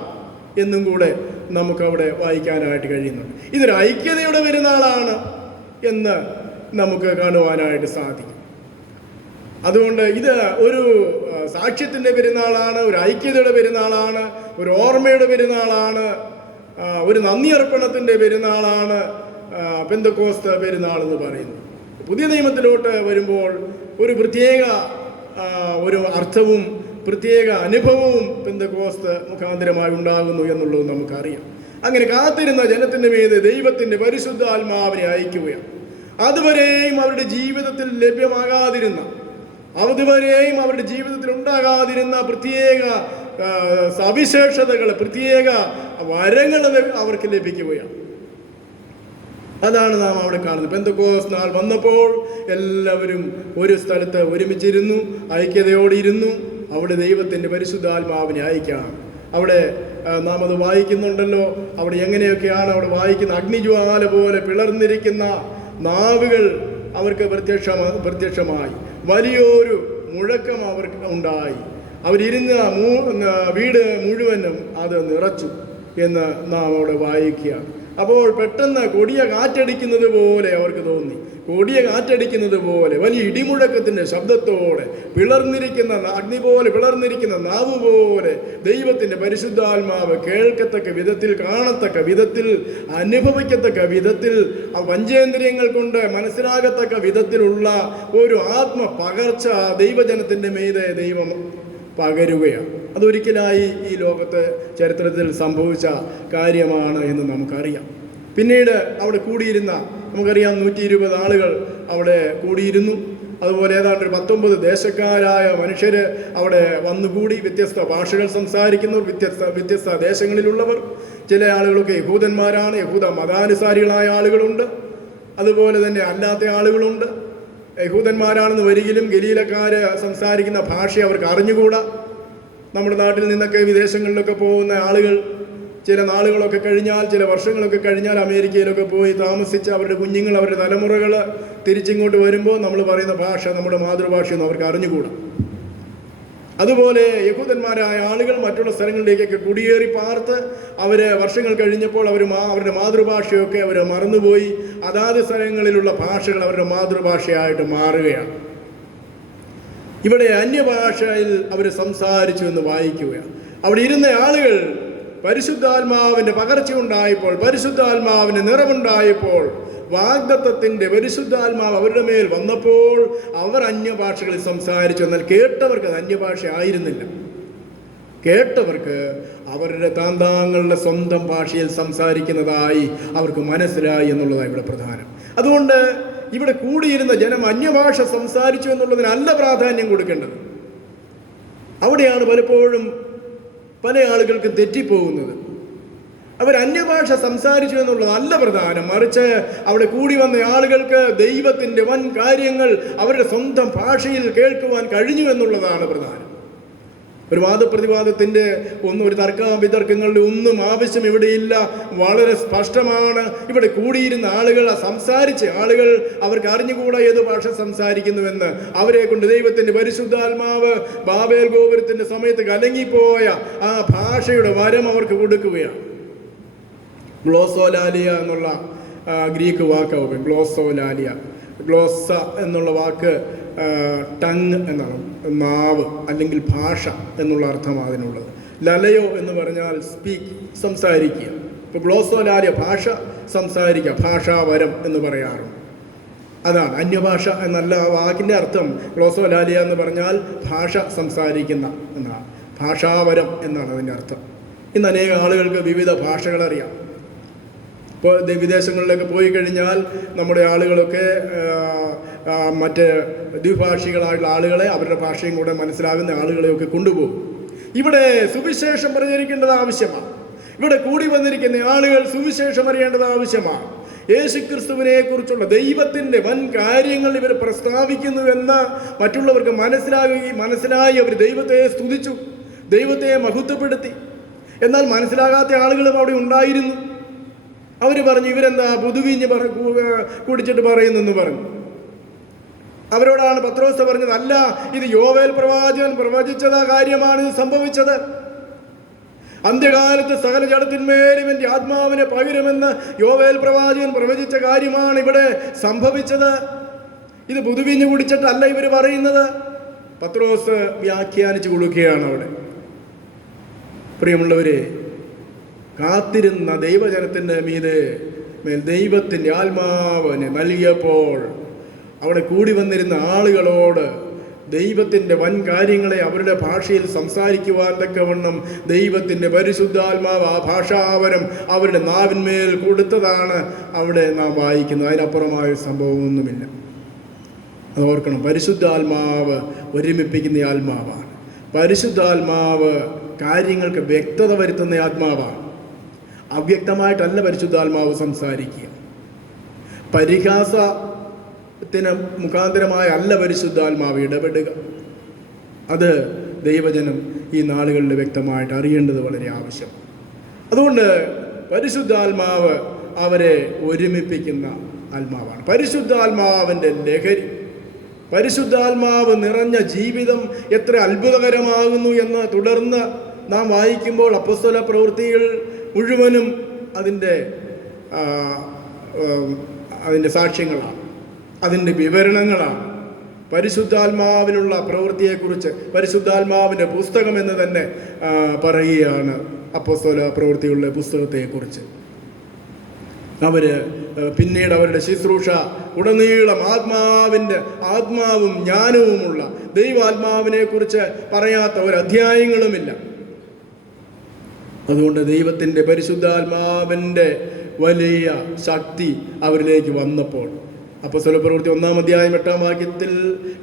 എന്നും കൂടെ നമുക്കവിടെ വായിക്കാനായിട്ട് കഴിയുന്നുണ്ട്. ഇതൊരു ഐക്യതയുടെ പെരുന്നാളാണ് എന്ന് നമുക്ക് കാണുവാനായിട്ട് സാധിക്കും. അതുകൊണ്ട് ഇത് ഒരു സാക്ഷ്യത്തിൻ്റെ പെരുന്നാളാണ്, ഒരു ഐക്യതയുടെ പെരുന്നാളാണ്, ഒരു ഓർമ്മയുടെ പെരുന്നാളാണ്, ഒരു നന്ദി അർപ്പണത്തിൻ്റെ പെരുന്നാളാണ് പെന്തക്കോസ്ത് പെരുന്നാൾ എന്ന് പറയുന്നത്. പുതിയ നിയമത്തിലോട്ട് വരുമ്പോൾ ഒരു പ്രത്യേക ഒരു അർത്ഥവും പ്രത്യേക അനുഭവവും പെന്തക്കോസ്ത് മുഖാന്തരമായി ഉണ്ടാകുന്നു എന്നുള്ളത് നമുക്കറിയാം. അങ്ങനെ കാത്തിരുന്ന ജനത്തിൻ്റെ മീതെ ദൈവത്തിൻ്റെ പരിശുദ്ധാത്മാവിനെ അയക്കുകയാണ്. അതുവരെയും അവരുടെ ജീവിതത്തിൽ ലഭ്യമാകാതിരുന്ന, അതുവരെയും അവരുടെ ജീവിതത്തിൽ ഉണ്ടാകാതിരുന്ന പ്രത്യേക സവിശേഷതകൾ, പ്രത്യേക വരങ്ങൾ അവർക്ക് ലഭിക്കുകയാണ്. അതാണ് നാം അവിടെ കാണുന്നത്. പെന്തക്കോസ്ത് നാൾ വന്നപ്പോൾ എല്ലാവരും ഒരു സ്ഥലത്ത് ഒരുമിച്ചിരുന്നു, ഐക്യതയോടെ ഇരുന്നു. അവിടെ ദൈവത്തിൻ്റെ പരിശുദ്ധാത്മാവിനെ അയക്കാം. അവിടെ നാം അത് വായിക്കുന്നുണ്ടല്ലോ. അവിടെ എങ്ങനെയൊക്കെയാണ് അവിടെ വായിക്കുന്ന, അഗ്നിജ്വാല പോലെ പിളർന്നിരിക്കുന്ന നാവുകൾ അവർക്ക് പ്രത്യക്ഷമായി, വലിയൊരു മുഴക്കം അവർക്ക് ഉണ്ടായി, അവരിരുന്ന വീട് മുഴുവനും അത് നിറച്ചു എന്ന് നാം അവിടെ വായിക്കുകയാണ്. അപ്പോൾ പെട്ടെന്ന് കൊടിയ കാറ്റടിക്കുന്നത് പോലെ അവർക്ക് തോന്നി, കൊടിയ കാറ്റടിക്കുന്നത് പോലെ വലിയ ഇടിമുഴക്കത്തിൻ്റെ ശബ്ദത്തോടെ പിളർന്നിരിക്കുന്ന അഗ്നി പോലെ പിളർന്നിരിക്കുന്ന നാവ് പോലെ ദൈവത്തിൻ്റെ പരിശുദ്ധാത്മാവ് കേൾക്കത്തക്ക വിധത്തിൽ, കാണത്തക്ക വിധത്തിൽ, അനുഭവിക്കത്തക്ക വിധത്തിൽ, പഞ്ചേന്ദ്രിയങ്ങൾ കൊണ്ട് മനസ്സിലാകത്തക്ക വിധത്തിലുള്ള ഒരു ആത്മപകർച്ച ദൈവജനത്തിൻ്റെ മീതെ ദൈവം പകരുകയാണ്. അതൊരിക്കലായി ഈ ലോകത്ത് ചരിത്രത്തിൽ സംഭവിച്ച കാര്യമാണ് എന്ന് നമുക്കറിയാം. പിന്നീട് അവിടെ കൂടിയിരുന്ന, നമുക്കറിയാം 120 ആളുകൾ അവിടെ കൂടിയിരുന്നു. അതുപോലെ ഏതാണ്ട് 19 ദേശക്കാരായ മനുഷ്യർ അവിടെ വന്നുകൂടി. വ്യത്യസ്ത ഭാഷകൾ സംസാരിക്കുന്നവർ, വ്യത്യസ്ത ദേശങ്ങളിലുള്ളവർ. ചില ആളുകളൊക്കെ യഹൂദന്മാരാണ്, യഹൂദ മതാനുസാരികളായ ആളുകളുണ്ട്, അതുപോലെ തന്നെ അല്ലാത്ത ആളുകളുണ്ട്. യഹൂദന്മാരാണെന്ന് വരികിലും ഗലീലക്കാർ സംസാരിക്കുന്ന ഭാഷ അവർക്ക് അറിഞ്ഞുകൂടാ. നമ്മുടെ നാട്ടിൽ നിന്നൊക്കെ വിദേശങ്ങളിലൊക്കെ പോകുന്ന ആളുകൾ ചില നാളുകളൊക്കെ കഴിഞ്ഞാൽ, ചില വർഷങ്ങളൊക്കെ കഴിഞ്ഞാൽ അമേരിക്കയിലൊക്കെ പോയി താമസിച്ച് അവരുടെ കുഞ്ഞുങ്ങൾ, അവരുടെ തലമുറകൾ തിരിച്ചിങ്ങോട്ട് വരുമ്പോൾ നമ്മൾ പറയുന്ന ഭാഷ നമ്മുടെ മാതൃഭാഷയൊന്നും അവർക്ക് അറിഞ്ഞുകൂടാ. അതുപോലെ യഹൂദന്മാരായ ആളുകൾ മറ്റുള്ള സ്ഥലങ്ങളിലേക്കൊക്കെ കുടിയേറി പാർത്ത് അവർ വർഷങ്ങൾ കഴിഞ്ഞപ്പോൾ അവരുടെ മാതൃഭാഷയൊക്കെ അവർ മറന്നുപോയി. അതാത് സ്ഥലങ്ങളിലുള്ള ഭാഷകൾ അവരുടെ മാതൃഭാഷയായിട്ട് മാറുകയാണ്. ഇവിടെ അന്യഭാഷയിൽ അവർ സംസാരിച്ചു എന്ന് വായിക്കുകയാണ്. അവിടെ ഇരുന്ന ആളുകൾ പരിശുദ്ധാത്മാവിൻ്റെ പകർച്ചയുണ്ടായപ്പോൾ, പരിശുദ്ധാത്മാവിൻ്റെ നിറവുണ്ടായപ്പോൾ, വാഗ്ദത്തത്തിൻ്റെ പരിശുദ്ധാത്മാവ് അവരുടെ മേൽ വന്നപ്പോൾ അവർ അന്യഭാഷകളിൽ സംസാരിച്ചു. എന്നാൽ കേട്ടവർക്ക് അത് അന്യഭാഷ ആയിരുന്നില്ല. കേട്ടവർക്ക് അവരുടെ താന്താങ്ങളുടെ സ്വന്തം ഭാഷയിൽ സംസാരിക്കുന്നതായി അവർക്ക് മനസ്സിലായി എന്നുള്ളതാണ് ഇവിടെ പ്രധാനം. അതുകൊണ്ട് ഇവിടെ കൂടിയിരുന്ന ജനം അന്യഭാഷ സംസാരിച്ചു എന്നുള്ളതിനല്ല പ്രാധാന്യം കൊടുക്കേണ്ടത്. അവിടെയാണ് പലപ്പോഴും പല ആളുകൾക്കും തെറ്റിപ്പോകുന്നത്. അവർ അന്യഭാഷ സംസാരിച്ചു എന്നുള്ളതല്ല പ്രധാനം, മറിച്ച് അവിടെ കൂടി വന്ന ആളുകൾക്ക് ദൈവത്തിൻ്റെ വൻ കാര്യങ്ങൾ അവരുടെ സ്വന്തം ഭാഷയിൽ കേൾക്കുവാൻ കഴിഞ്ഞു എന്നുള്ളതാണ് പ്രധാനം. ഒരു വാദപ്രതിവാദത്തിൻ്റെ ഒരു തർക്കവിതർക്കങ്ങളുടെ ഒന്നും ആവശ്യം ഇവിടെയില്ല. വളരെ സ്പഷ്ടമാണ്. ഇവിടെ കൂടിയിരുന്ന ആളുകൾ, സംസാരിച്ച ആളുകൾ, അവർക്ക് അറിഞ്ഞുകൂടാ ഏത് ഭാഷ സംസാരിക്കുന്നുവെന്ന്. അവരെ കൊണ്ട് ദൈവത്തിൻ്റെ പരിശുദ്ധാത്മാവ് ബാബേൽ ഗോപുരത്തിൻ്റെ സമയത്ത് കലങ്ങിപ്പോയ ആ ഭാഷയുടെ വരം അവർക്ക് കൊടുക്കുകയാണ്. ഗ്ലോസോലാലിയ എന്നുള്ള ഗ്രീക്ക് വാക്കാവും. ഗ്ലോസോലാലിയ, ഗ്ലോസ എന്നുള്ള വാക്ക് ടങ് എന്നാണ്, നാവ് അല്ലെങ്കിൽ ഭാഷ എന്നുള്ള അർത്ഥമാണ് അതിനുള്ളത്. ലലയോ എന്ന് പറഞ്ഞാൽ സ്പീക്ക്, സംസാരിക്കുക. ഇപ്പോൾ ഗ്ലോസോലാലിയ ഭാഷ സംസാരിക്കുക, ഭാഷാവരം എന്ന് പറയാറുണ്ട്. അതാണ് അന്യഭാഷ എന്നല്ല വാക്കിൻ്റെ അർത്ഥം. ഗ്ലോസോലാലിയ എന്ന് പറഞ്ഞാൽ ഭാഷ സംസാരിക്കുന്ന എന്നാണ്, ഭാഷാവരം എന്നാണ് അതിൻ്റെ അർത്ഥം. ഇന്ന് അനേക ആളുകൾക്ക് വിവിധ ഭാഷകളറിയാം. ഇപ്പോൾ വിദേശങ്ങളിലൊക്കെ പോയി കഴിഞ്ഞാൽ നമ്മുടെ ആളുകളൊക്കെ മറ്റ് ദ്വിഭാഷികളായിട്ടുള്ള ആളുകളെ, അവരുടെ ഭാഷയും കൂടെ മനസ്സിലാകുന്ന ആളുകളെയൊക്കെ കൊണ്ടുപോകും. ഇവിടെ സുവിശേഷം പ്രചരിക്കേണ്ടത് ആവശ്യമാണ്. ഇവിടെ കൂടി വന്നിരിക്കുന്ന ആളുകൾ സുവിശേഷം അറിയേണ്ടത് ആവശ്യമാണ്. യേശുക്രിസ്തുവിനെ കുറിച്ചുള്ള ദൈവത്തിൻ്റെ വൻ കാര്യങ്ങൾ ഇവർ പ്രസ്താവിക്കുന്നുവെന്ന് മറ്റുള്ളവർക്ക് മനസ്സിലായി അവർ ദൈവത്തെ സ്തുതിച്ചു, ദൈവത്തെ മഹത്വപ്പെടുത്തി. എന്നാൽ മനസ്സിലാകാത്ത ആളുകളും അവിടെ ഉണ്ടായിരുന്നു. അവർ പറഞ്ഞു, ഇവരെന്താ പുതുവീഞ്ഞ് കുടിച്ചിട്ട് പറയുന്നെന്ന് പറഞ്ഞു. അവരോടാണ് പത്രോസ് പറഞ്ഞത്, അല്ല, ഇത് യോവേൽ പ്രവാചകൻ പ്രവചിച്ചത് കാര്യമാണ് ഇത് സംഭവിച്ചത്. അന്ത്യകാലത്ത് സകല ജഡത്തിന്മേലും ഇവൻ്റെ ആത്മാവിനെ പകരുമെന്ന് യോവേൽ പ്രവാചകൻ പ്രവചിച്ച കാര്യമാണ് ഇവിടെ സംഭവിച്ചത്. ഇത് പുതുവീഞ്ഞ് കുടിച്ചിട്ടല്ല ഇവർ പറയുന്നത്. പത്രോസ് വ്യാഖ്യാനിച്ചു കൊടുക്കുകയാണ് അവിടെ. പ്രിയമുള്ളവരെ, കാത്തിരുന്ന ദൈവജനത്തിൻ്റെ മേൽ ദൈവത്തിൻ്റെ ആത്മാവിനെ നൽകിയപ്പോൾ അവിടെ കൂടി വന്നിരുന്ന ആളുകളോട് ദൈവത്തിൻ്റെ വൻ കാര്യങ്ങളെ അവരുടെ ഭാഷയിൽ സംസാരിക്കുവാൻ തക്കവണ്ണം ദൈവത്തിൻ്റെ പരിശുദ്ധാത്മാവ് ആ ഭാഷാവരം അവരുടെ നാവിന്മേൽ കൊടുത്തതാണ് അവിടെ നാം വായിക്കുന്നത്. അതിനപ്പുറമായ സംഭവമൊന്നുമില്ല. അത് ഓർക്കണം. പരിശുദ്ധാത്മാവ് ഒരുമിപ്പിക്കുന്ന ആത്മാവാണ്. പരിശുദ്ധാത്മാവ് കാര്യങ്ങൾക്ക് വ്യക്തത വരുത്തുന്ന ആത്മാവാണ്. അവ്യക്തമായിട്ടല്ല പരിശുദ്ധാത്മാവ് സംസാരിക്കുക. പരിഹാസത്തിന് മുഖാന്തരമായ അല്ല പരിശുദ്ധാത്മാവ് ഇടപെടുക. അത് ദൈവജനം ഈ നാളുകളിൽ വ്യക്തമായിട്ട് അറിയേണ്ടത് വളരെ ആവശ്യം. അതുകൊണ്ട് പരിശുദ്ധാത്മാവ് അവരെ ഒരുമിപ്പിക്കുന്ന ആത്മാവാണ്. പരിശുദ്ധാത്മാവിൻ്റെ ലഹരി, പരിശുദ്ധാത്മാവ് നിറഞ്ഞ ജീവിതം എത്ര അത്ഭുതകരമാകുന്നു എന്ന് തുടർന്ന് നാം വായിക്കുമ്പോൾ അപ്പോസ്തല പ്രവൃത്തികൾ മുഴുവനും അതിൻ്റെ സാക്ഷ്യങ്ങളാണ്, അതിൻ്റെ വിവരണങ്ങളാണ്. പരിശുദ്ധാത്മാവിനുള്ള പ്രവൃത്തിയെക്കുറിച്ച് പരിശുദ്ധാത്മാവിൻ്റെ പുസ്തകം എന്ന് തന്നെ പറയുകയാണ് അപ്പോസ്തല പ്രവൃത്തികളുടെ പുസ്തകത്തെക്കുറിച്ച്. പിന്നീട് അവരുടെ ശുശ്രൂഷ ഉടനീളം ആത്മാവും ജ്ഞാനവുമുള്ള ദൈവാത്മാവിനെ കുറിച്ച് പറയാത്ത ഒരു അധ്യായങ്ങളുമില്ല. അതുകൊണ്ട് ദൈവത്തിൻ്റെ പരിശുദ്ധാത്മാവിൻ്റെ വലിയ ശക്തി അവരിലേക്ക് വന്നപ്പോൾ അപ്പോസ്തല പ്രവൃത്തി 1-ാം അധ്യായം 8-ാം വാക്യത്തിൽ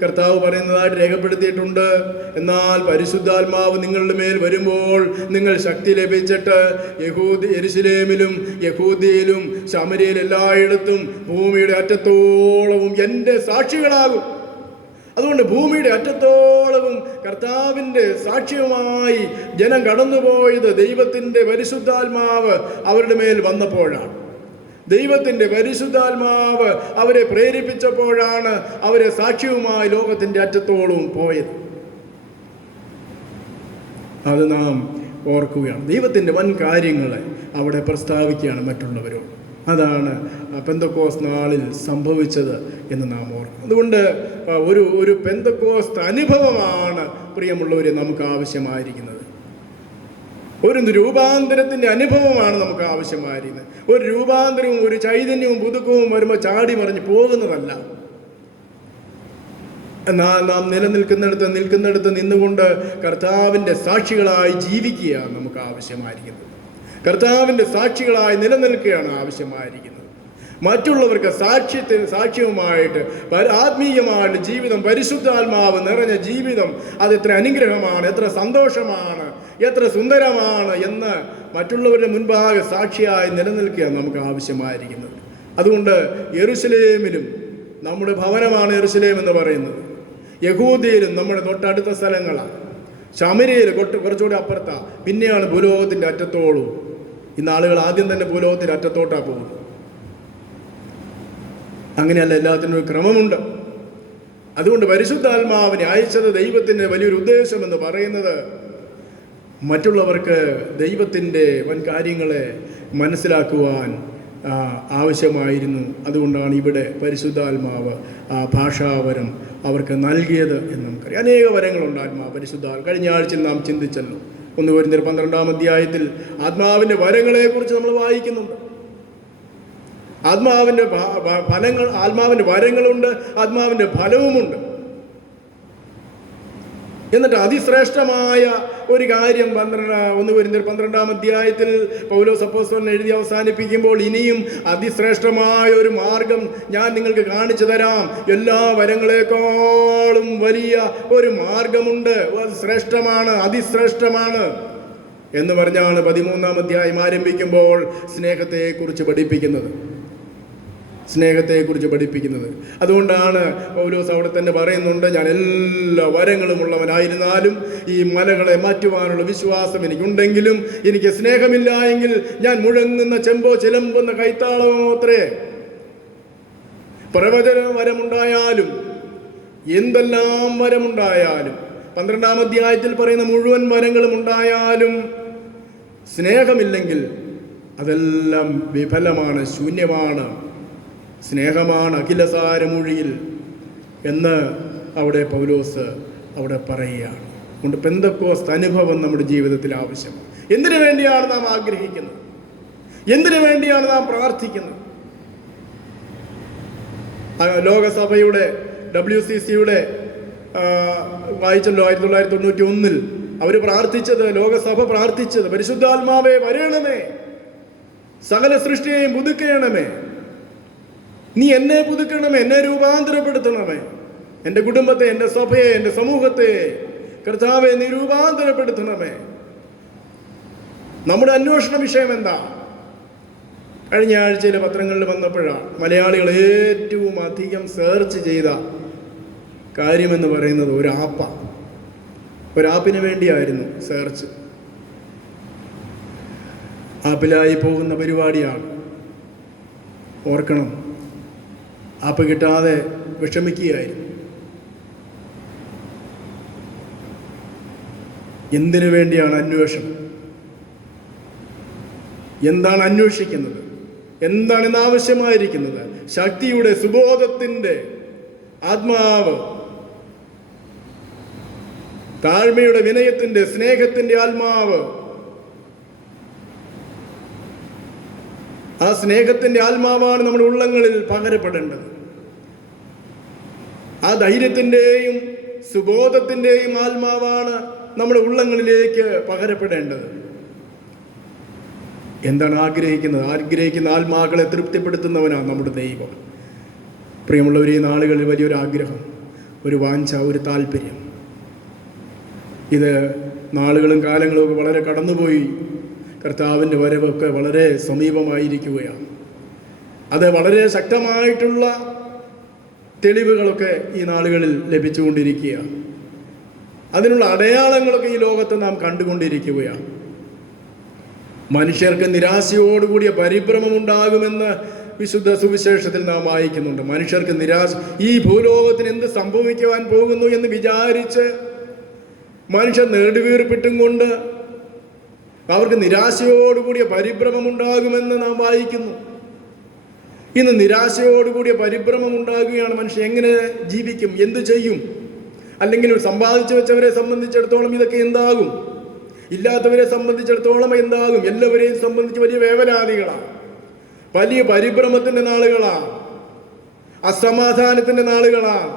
കർത്താവ് പറയുന്നതായിട്ട് രേഖപ്പെടുത്തിയിട്ടുണ്ട്. എന്നാൽ പരിശുദ്ധാത്മാവ് നിങ്ങളുടെ മേൽ വരുമ്പോൾ നിങ്ങൾ ശക്തി ലഭിച്ചിട്ട് യെരൂശലേമിലും യഹൂദയിലും ശമര്യയിൽ എല്ലായിടത്തും ഭൂമിയുടെ അറ്റത്തോളവും എൻ്റെ സാക്ഷികളാകും. അതുകൊണ്ട് ഭൂമിയുടെ അറ്റത്തോളവും കർത്താവിൻ്റെ സാക്ഷ്യവുമായി ജനം കടന്നുപോയത് ദൈവത്തിൻ്റെ പരിശുദ്ധാത്മാവ് അവരുടെ മേൽ വന്നപ്പോഴാണ്. ദൈവത്തിൻ്റെ പരിശുദ്ധാത്മാവ് അവരെ പ്രേരിപ്പിച്ചപ്പോഴാണ് അവരെ സാക്ഷ്യവുമായി ലോകത്തിൻ്റെ അറ്റത്തോളവും പോയത്. അത് നാം ഓർക്കുകയാണ്. ദൈവത്തിൻ്റെ വൻ കാര്യങ്ങളെ അവിടെ പ്രസ്താവിക്കുകയാണ് മറ്റുള്ളവരോട്. അതാണ് പെന്തക്കോസ്ത് നാളിൽ സംഭവിച്ചത് എന്ന് നാം ഓർക്കണം. അതുകൊണ്ട് ഒരു പെന്തക്കോസ്ത് അനുഭവമാണ് പ്രിയമുള്ളവരെ നമുക്ക് ആവശ്യമായിരിക്കുന്നത്. ഒരു രൂപാന്തരത്തിൻ്റെ അനുഭവമാണ് നമുക്ക് ആവശ്യമായിരിക്കുന്നത്. ഒരു രൂപാന്തരവും ഒരു ചൈതന്യവും പുതുക്കവും വരുമ്പോൾ ചാടി മറിഞ്ഞ് പോകുന്നതല്ല. നാം നിൽക്കുന്നിടത്ത് നിന്നുകൊണ്ട് കർത്താവിൻ്റെ സാക്ഷികളായി ജീവിക്കുക നമുക്ക് ആവശ്യമായിരിക്കുന്നത്. കർത്താവിൻ്റെ സാക്ഷികളായി നിലനിൽക്കുകയാണ് ആവശ്യമായിരിക്കുന്നത്. മറ്റുള്ളവർക്ക് സാക്ഷ്യവുമായിട്ട് ആത്മീയമായിട്ട് ജീവിതം, പരിശുദ്ധാത്മാവ് നിറഞ്ഞ ജീവിതം, അതെത്ര അനുഗ്രഹമാണ്, എത്ര സന്തോഷമാണ്, എത്ര സുന്ദരമാണ് എന്ന് മറ്റുള്ളവരുടെ മുൻപാകെ സാക്ഷിയായി നിലനിൽക്കുക നമുക്ക് ആവശ്യമായിരിക്കുന്നത്. അതുകൊണ്ട് യെരുശലേമിലും, നമ്മുടെ ഭവനമാണ് യെരുശലേം എന്ന് പറയുന്നത്, യഹൂദയിലും നമ്മുടെ തൊട്ടടുത്ത സ്ഥലങ്ങളാണ്, ശമരിയയിൽ കുറച്ചുകൂടി അപ്പുറത്താണ്, പിന്നെയാണ് ഭൂലോകത്തിൻ്റെ അറ്റത്തോളം. ഇന്ന് ആളുകൾ ആദ്യം തന്നെ ഭൂലോകത്തിൻ്റെ അറ്റത്തോട്ടാണ് പോകുന്നത്. അങ്ങനെയല്ല, എല്ലാത്തിനും ഒരു ക്രമമുണ്ട്. അതുകൊണ്ട് പരിശുദ്ധാത്മാവിനെ അയച്ചത് ദൈവത്തിൻ്റെ വലിയൊരു ഉദ്ദേശമെന്ന് പറയുന്നത് മറ്റുള്ളവർക്ക് ദൈവത്തിൻ്റെ വൻ കാര്യങ്ങളെ മനസ്സിലാക്കുവാൻ ആവശ്യമായിരുന്നു. അതുകൊണ്ടാണ് ഇവിടെ പരിശുദ്ധാത്മാവ് ഭാഷാവരം അവർക്ക് നൽകിയത് എന്ന് നമുക്കറിയാം. അനേക വരങ്ങളുണ്ട് പരിശുദ്ധാത്മാവ്. കഴിഞ്ഞ ആഴ്ചയിൽ നാം ചിന്തിച്ചല്ലോ. 1 കൊരിന്ത്യർ 12-ാം അധ്യായത്തിൽ ആത്മാവിൻ്റെ വരങ്ങളെക്കുറിച്ച് നമ്മൾ വായിക്കുന്നുണ്ട്. ആത്മാവിൻ്റെ ഫലങ്ങൾ, ആത്മാവിൻ്റെ വരങ്ങളുണ്ട്, ആത്മാവിൻ്റെ ഫലവുമുണ്ട്. എന്നിട്ട് അതിശ്രേഷ്ഠമായ ഒരു കാര്യം 1 കൊരിന്ത്യർ 12-ാം അധ്യായത്തിൽ പൗലോസ് അപ്പോസ്തലൻ എഴുതി അവസാനിപ്പിക്കുമ്പോൾ, ഇനിയും അതിശ്രേഷ്ഠമായ ഒരു മാർഗം ഞാൻ നിങ്ങൾക്ക് കാണിച്ചു തരാം. എല്ലാ വരങ്ങളെക്കാളും വലിയ ഒരു മാർഗമുണ്ട്, അത് ശ്രേഷ്ഠമാണ്, അതിശ്രേഷ്ഠമാണ് എന്ന് പറഞ്ഞാണ് 13-ാം അധ്യായം ആരംഭിക്കുമ്പോൾ സ്നേഹത്തെക്കുറിച്ച് പഠിപ്പിക്കുന്നത്. അതുകൊണ്ടാണ് പൗലോസ് അവിടെ തന്നെ പറയുന്നുണ്ട്, ഞാൻ എല്ലാ വരങ്ങളും ഉള്ളവനായിരുന്നാലും ഈ മലകളെ മാറ്റുവാനുള്ള വിശ്വാസം എനിക്കുണ്ടെങ്കിലും എനിക്ക് സ്നേഹമില്ല എങ്കിൽ ഞാൻ മുഴങ്ങുന്ന ചെമ്പോ ചിലമ്പുന്ന കൈത്താളമോ അത്രേ. പ്രവചന വരമുണ്ടായാലും എന്തെല്ലാം വരമുണ്ടായാലും 12-ാം അധ്യായത്തിൽ പറയുന്ന മുഴുവൻ വരങ്ങളും ഉണ്ടായാലും സ്നേഹമില്ലെങ്കിൽ അതെല്ലാം വിഫലമാണ്, ശൂന്യമാണ്. സ്നേഹമാണ് അഖിലസാരമൊഴിയിൽ എന്ന് അവിടെ പൗലോസ് അവിടെ പറയുകയാണ്. അതുകൊണ്ട് പെന്തക്കോസ്ത് അനുഭവം നമ്മുടെ ജീവിതത്തിൽ ആവശ്യമാണ്. എന്തിനു വേണ്ടിയാണ് നാം ആഗ്രഹിക്കുന്നത്? എന്തിനു വേണ്ടിയാണ് നാം പ്രാർത്ഥിക്കുന്നത്? ലോകസഭയുടെ WCCയുടെ വായിച്ചല്ലോ, 1991 അവർ പ്രാർത്ഥിച്ചത്, ലോകസഭ പ്രാർത്ഥിച്ചത്, പരിശുദ്ധാത്മാവേ വരണമേ, സകല സൃഷ്ടിയെയും പുതുക്കണമേ, നീ എന്നെ പുതുക്കണമേ, എന്നെ രൂപാന്തരപ്പെടുത്തണമേ, എൻ്റെ കുടുംബത്തെ, എൻ്റെ സഭയെ, എൻ്റെ സമൂഹത്തെ കർത്താവെ നീ രൂപാന്തരപ്പെടുത്തണമേ. നമ്മുടെ അന്വേഷണ വിഷയം എന്താ? കഴിഞ്ഞ ആഴ്ചയിലെ പത്രങ്ങളിൽ വന്നപ്പോഴാണ് മലയാളികൾ ഏറ്റവും അധികം സെർച്ച് ചെയ്ത കാര്യമെന്ന് പറയുന്നത് ഒരാപ്പിന് വേണ്ടിയായിരുന്നു സെർച്ച്. ആപ്പിലായി പോകുന്ന പരിപാടിയാണ്. ഓർക്കണം, ആപ്പ് കിട്ടാതെ വിഷമിക്കുകയായിരുന്നു. എന്തിനു വേണ്ടിയാണ് അന്വേഷണം? എന്താണ് അന്വേഷിക്കുന്നത്? എന്താണ് ഇന്ന് ആവശ്യമായിരിക്കുന്നത്? ശക്തിയുടെ, സുബോധത്തിൻ്റെ ആത്മാവ്, താഴ്മയുടെ, വിനയത്തിൻ്റെ, സ്നേഹത്തിൻ്റെ ആത്മാവ്. ആ സ്നേഹത്തിൻ്റെ ആത്മാവാണ് നമ്മുടെ ഉള്ളങ്ങളിൽ പകരപ്പെടേണ്ടത്. ആ ധൈര്യത്തിൻ്റെയും സുബോധത്തിൻ്റെയും ആത്മാവാണ് നമ്മുടെ ഉള്ളങ്ങളിലേക്ക് പകരപ്പെടേണ്ടത്. എന്താണ് ആഗ്രഹിക്കുന്നത്? ആഗ്രഹിക്കുന്ന ആത്മാക്കളെ തൃപ്തിപ്പെടുത്തുന്നവനാണ് നമ്മുടെ ദൈവം. പ്രിയമുള്ളവർ, ഈ നാളുകളിൽ വലിയൊരു ആഗ്രഹം, ഒരു വാഞ്ച, ഒരു താല്പര്യം. ഇത് നാളുകളും കാലങ്ങളും ഒക്കെ വളരെ കടന്നുപോയി. കർത്താവിൻ്റെ വരവൊക്കെ വളരെ സമീപമായിരിക്കുകയാണ്. അത് വളരെ ശക്തമായിട്ടുള്ള തെളിവുകളൊക്കെ ഈ നാളുകളിൽ ലഭിച്ചുകൊണ്ടിരിക്കുകയാണ്. അതിനുള്ള അടയാളങ്ങളൊക്കെ ഈ ലോകത്ത് നാം കണ്ടുകൊണ്ടിരിക്കുകയാണ്. മനുഷ്യർക്ക് നിരാശയോടുകൂടിയ പരിഭ്രമമുണ്ടാകുമെന്ന് വിശുദ്ധ സുവിശേഷത്തിൽ നാം വായിക്കുന്നുണ്ട്. മനുഷ്യർക്ക് നിരാശ, ഈ ഭൂലോകത്തിന് എന്ത് സംഭവിക്കുവാൻ പോകുന്നു എന്ന് വിചാരിച്ച് മനുഷ്യർ നെടുവീർപ്പിട്ടും കൊണ്ട് അവർക്ക് നിരാശയോടുകൂടിയ പരിഭ്രമമുണ്ടാകുമെന്ന് നാം വായിക്കുന്നു. ഇന്ന് നിരാശയോടുകൂടിയ പരിഭ്രമമുണ്ടാകുകയാണ്. മനുഷ്യൻ എങ്ങനെ ജീവിക്കും? എന്തു ചെയ്യും? അല്ലെങ്കിൽ സമ്പാദിച്ചു വെച്ചവരെ സംബന്ധിച്ചിടത്തോളം ഇതൊക്കെ എന്താകും? ഇല്ലാത്തവരെ സംബന്ധിച്ചിടത്തോളം എന്താകും? എല്ലാവരെയും സംബന്ധിച്ച് വലിയ വേവലാതികളാണ്, വലിയ പരിഭ്രമത്തിൻ്റെ നാളുകളാണ്, അസമാധാനത്തിൻ്റെ നാളുകളാണ്.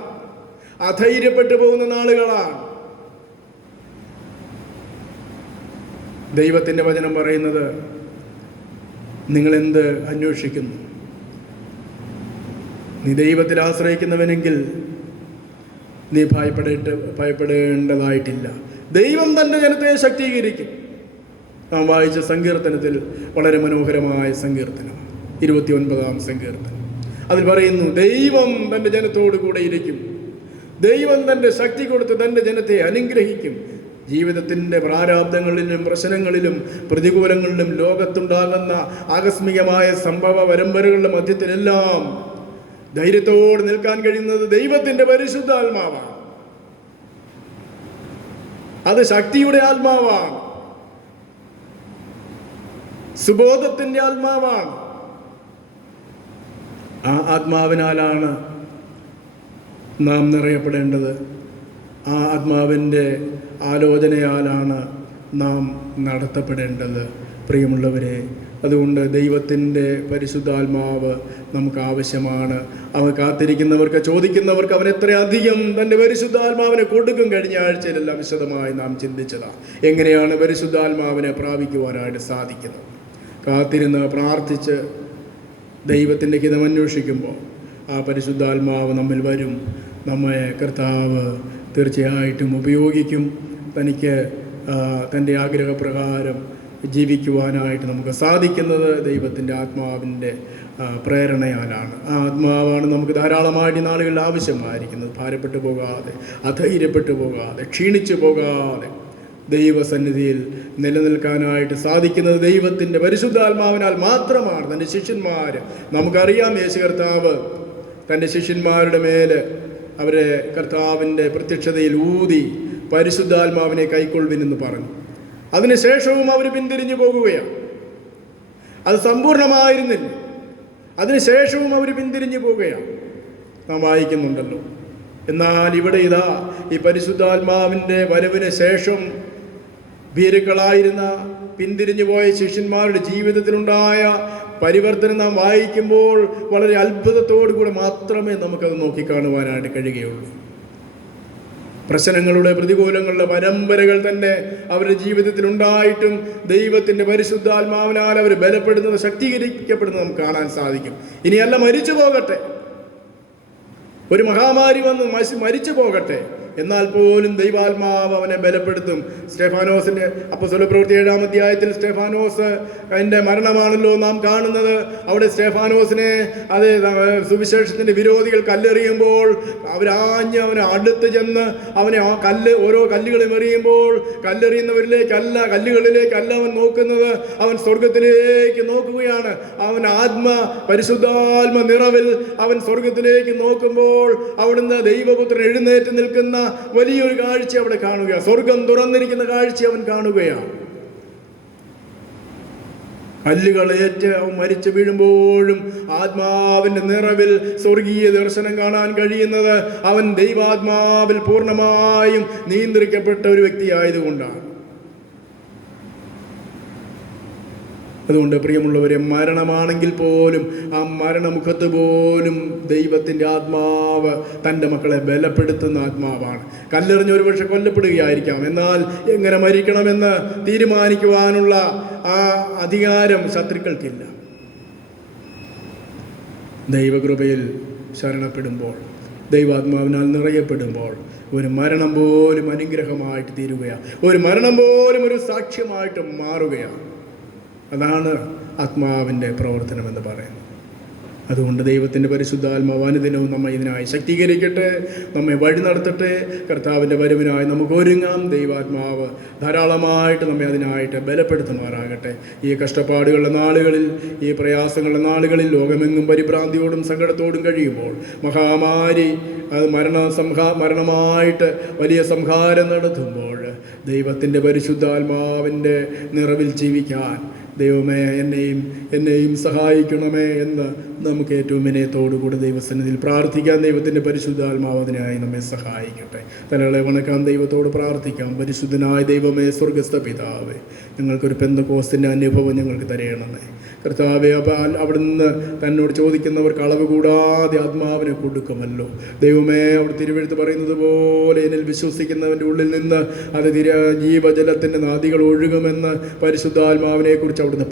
അധൈര്യപ്പെട്ടു പോകുന്ന നാളുകളാണ്. ദൈവത്തിൻ്റെ വചനം പറയുന്നത്, നിങ്ങളെന്ത് അന്വേഷിക്കുന്നു? നീ ദൈവത്തിൽ ആശ്രയിക്കുന്നവനെങ്കിൽ നീ ഭയപ്പെടേണ്ടതായിട്ടില്ല. ദൈവം തൻ്റെ ജനത്തെ ശക്തീകരിക്കും. നാം വായിച്ച സങ്കീർത്തനത്തിൽ വളരെ മനോഹരമായ സങ്കീർത്തനം, 29-ാം സങ്കീർത്തനം. അതിൽ പറയുന്നു, ദൈവം തൻ്റെ ജനത്തോടു കൂടെ ഇരിക്കും. ദൈവം തൻ്റെ ശക്തി കൊടുത്ത് തൻ്റെ ജനത്തെ അനുഗ്രഹിക്കും. ജീവിതത്തിൻ്റെ പ്രാരാബ്ദങ്ങളിലും പ്രശ്നങ്ങളിലും പ്രതികൂലങ്ങളിലും ലോകത്തുണ്ടാകുന്ന ആകസ്മികമായ സംഭവ പരമ്പരകളുടെ മധ്യത്തിലെല്ലാം ധൈര്യത്തോടെ നിൽക്കാൻ കഴിയുന്നത് ദൈവത്തിൻ്റെ പരിശുദ്ധാത്മാവാണ്. അത് ശക്തിയുടെ ആത്മാവാണ്, സുബോധത്തിൻ്റെ ആത്മാവാണ്. ആ ആത്മാവിനാലാണ് നാം നിറയപ്പെടേണ്ടത്. ആ ആത്മാവിൻ്റെ ആലോചനയാലാണ് നാം നടത്തപ്പെടേണ്ടത്. പ്രിയമുള്ളവരെ, അതുകൊണ്ട് ദൈവത്തിൻ്റെ പരിശുദ്ധാത്മാവ് നമുക്ക് ആവശ്യമാണ്. അവൻ കാത്തിരിക്കുന്നവർക്ക്, ചോദിക്കുന്നവർക്ക് അവൻ എത്രയധികം തൻ്റെ പരിശുദ്ധാത്മാവിനെ കൊടുക്കും. കഴിഞ്ഞ ആഴ്ചയിലെല്ലാം വിശദമായി നാം ചിന്തിച്ചതാണ് എങ്ങനെയാണ് പരിശുദ്ധാത്മാവിനെ പ്രാപിക്കുവാനായിട്ട് സാധിക്കുന്നത്. കാത്തിരുന്ന് പ്രാർത്ഥിച്ച് ദൈവത്തിൻ്റെ ഹിതമന്വേഷിക്കുമ്പോൾ ആ പരിശുദ്ധാത്മാവ് നമ്മിൽ വരും. നമ്മെ കർത്താവ് തീർച്ചയായിട്ടും ഉപയോഗിക്കും. തനിക്ക് തൻ്റെ ആഗ്രഹപ്രകാരം ജീവിക്കുവാനായിട്ട് നമുക്ക് സാധിക്കുന്നത് ദൈവത്തിൻ്റെ ആത്മാവിൻ്റെ പ്രേരണയാലാണ്. ആ ആത്മാവാണ് നമുക്ക് ധാരാളമായിട്ട് നാളുകളിൽ ആവശ്യമായിരിക്കുന്നത്. ഭാരപ്പെട്ടു പോകാതെ, അധൈര്യപ്പെട്ടു പോകാതെ, ക്ഷീണിച്ചു പോകാതെ ദൈവസന്നിധിയിൽ നിലനിൽക്കാനായിട്ട് സാധിക്കുന്നത് ദൈവത്തിൻ്റെ പരിശുദ്ധാത്മാവിനാൽ മാത്രമാണ്. തൻ്റെ ശിഷ്യന്മാർ, നമുക്കറിയാം, യേശു കർത്താവ് തൻ്റെ ശിഷ്യന്മാരുടെ മേൽ അവരെ കർത്താവിൻ്റെ പ്രത്യക്ഷതയിൽ ഊതി പരിശുദ്ധാത്മാവിനെ കൈക്കൊള്ളുവിനെന്ന് പറഞ്ഞു. അതിനുശേഷവും അവർ പിന്തിരിഞ്ഞു പോകുകയാണ്. അത് സമ്പൂർണമായിരുന്നില്ല. അതിനുശേഷവും അവർ പിന്തിരിഞ്ഞു പോകുകയാണ്. നാം വായിക്കുന്നുണ്ടല്ലോ. എന്നാൽ ഇവിടെ ഇതാ, ഈ പരിശുദ്ധാത്മാവിൻ്റെ വരവിന് ശേഷം ഭീരുക്കളായിരുന്ന പിന്തിരിഞ്ഞു പോയ ശിഷ്യന്മാരുടെ ജീവിതത്തിലുണ്ടായ പരിവർത്തനം നാം വായിക്കുമ്പോൾ വളരെ അത്ഭുതത്തോടു കൂടെ മാത്രമേ നമുക്കത് നോക്കിക്കാണുവാനായിട്ട് കഴിയുകയുള്ളൂ. പ്രശ്നങ്ങളുടെ, പ്രതികൂലങ്ങളുടെ പരമ്പരകൾ തന്നെ അവരുടെ ജീവിതത്തിൽ ഉണ്ടായിട്ടും ദൈവത്തിൻ്റെ പരിശുദ്ധാത്മാവിനാൽ അവർ ബലപ്പെടുന്നത്, ശക്തീകരിക്കപ്പെടുന്നത് നമുക്ക് കാണാൻ സാധിക്കും. ഇനിയല്ല മരിച്ചു പോകട്ടെ, ഒരു മഹാമാരി വന്ന് മരിച്ചു പോകട്ടെ, എന്നാൽ പോലും ദൈവാത്മാവ് അവനെ ബലപ്പെടുത്തും. സ്തെഫാനോസിൻ്റെ അപ്പോസ്തല പ്രവൃത്തി 7-ാം അധ്യായത്തിൽ സ്തെഫാനോസ് അതിൻ്റെ മരണമാണല്ലോ നാം കാണുന്നത്. അവിടെ സ്തെഫാനോസിനെ അത് സുവിശേഷത്തിൻ്റെ വിരോധികൾ കല്ലെറിയുമ്പോൾ അവരാഞ്ഞ് അവനെ അടുത്ത് ചെന്ന് അവനെ ആ ഓരോ കല്ലുകളും എറിയുമ്പോൾ കല്ലെറിയുന്നവരിലേക്കല്ല, കല്ലുകളിലേക്കല്ല അവൻ നോക്കുന്നത്, അവൻ സ്വർഗത്തിലേക്ക് നോക്കുകയാണ്. അവൻ പരിശുദ്ധാത്മ നിറവിൽ അവൻ സ്വർഗത്തിലേക്ക് നോക്കുമ്പോൾ അവിടുന്ന് ദൈവപുത്രൻ എഴുന്നേറ്റ് നിൽക്കുന്ന വലിയൊരു കാഴ്ച അവിടെ കാണുക. സ്വർഗം തുറന്നിരിക്കുന്ന കാഴ്ച അവൻ കാണുകയാണ്. കല്ലുകളേറ്റ് അവൻ മരിച്ചു വീഴുമ്പോഴും ആത്മാവിൻ്റെ നിറവിൽ സ്വർഗീയ ദർശനം കാണാൻ കഴിയുന്നത് അവൻ ദൈവാത്മാവിൽ പൂർണ്ണമായും നിയന്ത്രിക്കപ്പെട്ട ഒരു വ്യക്തിയായതുകൊണ്ടാണ്. അതുകൊണ്ട് പ്രിയമുള്ളവരെ, മരണമാണെങ്കിൽ പോലും ആ മരണമുഖത്ത് പോലും ദൈവത്തിൻ്റെ ആത്മാവ് തൻ്റെ മക്കളെ ബലപ്പെടുത്തുന്ന ആത്മാവാണ്. കല്ലെറിഞ്ഞ് ഒരുപക്ഷെ കൊല്ലപ്പെടുകയായിരിക്കാം, എന്നാൽ എങ്ങനെ മരിക്കണമെന്ന് തീരുമാനിക്കുവാനുള്ള ആ അധികാരം ശത്രുക്കൾക്കില്ല. ദൈവകൃപയിൽ ശരണപ്പെടുമ്പോൾ, ദൈവാത്മാവിനാൽ നിറയപ്പെടുമ്പോൾ ഒരു മരണം പോലും അനുഗ്രഹമായിട്ട് തീരുകയാണ്. ഒരു മരണം പോലും ഒരു സാക്ഷ്യമായിട്ട് മാറുകയാണ്. അതാണ് ആത്മാവിൻ്റെ പ്രവർത്തനമെന്ന് പറയുന്നത്. അതുകൊണ്ട് ദൈവത്തിൻ്റെ പരിശുദ്ധാത്മാവ് അനുദിനവും നമ്മെ ഇതിനായി ശക്തീകരിക്കട്ടെ, നമ്മെ വഴി നടത്തട്ടെ. കർത്താവിൻ്റെ വരവിനായി നമുക്ക് ഒരുങ്ങാം. ദൈവാത്മാവ് ധാരാളമായിട്ട് നമ്മെ അതിനായിട്ട് ബലപ്പെടുത്തുമാറാകട്ടെ. ഈ കഷ്ടപ്പാടുകളുടെ നാളുകളിൽ, ഈ പ്രയാസങ്ങളുടെ നാളുകളിൽ ലോകമെങ്ങും പരിഭ്രാന്തിയോടും സങ്കടത്തോടും കഴിയുമ്പോൾ മഹാമാരി അത് മരണമായിട്ട് വലിയ സംഹാരം നടത്തുമ്പോൾ ദൈവത്തിൻ്റെ പരിശുദ്ധാത്മാവിൻ്റെ നിറവിൽ ജീവിക്കാൻ ദൈവമേ എന്നെയും സഹായിക്കണമേ എന്ന് നമുക്ക് ഏറ്റവും വിനയത്തോടുകൂടി ദൈവസന്നിധിയിൽ പ്രാർത്ഥിക്കാം. ദൈവത്തിൻ്റെ പരിശുദ്ധാത്മാവ് അതിനായി നമ്മെ സഹായിക്കട്ടെ. തലകളെ വണക്കാം, ദൈവത്തോട് പ്രാർത്ഥിക്കാം. പരിശുദ്ധനായ ദൈവമേ, സ്വർഗസ്ഥ പിതാവേ, ഞങ്ങൾക്കൊരു പെന്തക്കോസ്തിൻ്റെ അനുഭവം ഞങ്ങൾക്ക് തരയണമേ. കർത്താവെ, അവിടുന്ന് തന്നോട് ചോദിക്കുന്നവർക്ക് അളവ് കൂടാതെ ആത്മാവിനെ കൊടുക്കുമല്ലോ. ദൈവമേ, അവിടെ തിരുവെഴുത്ത് പറയുന്നത് പോലെ എന്നിൽ വിശ്വസിക്കുന്നവൻ്റെ ഉള്ളിൽ നിന്ന് അത് ജീവജലത്തിൻ്റെ നദികൾ ഒഴുകുമെന്ന് പരിശുദ്ധാത്മാവിനെ കുറിച്ച് അവിടുന്ന്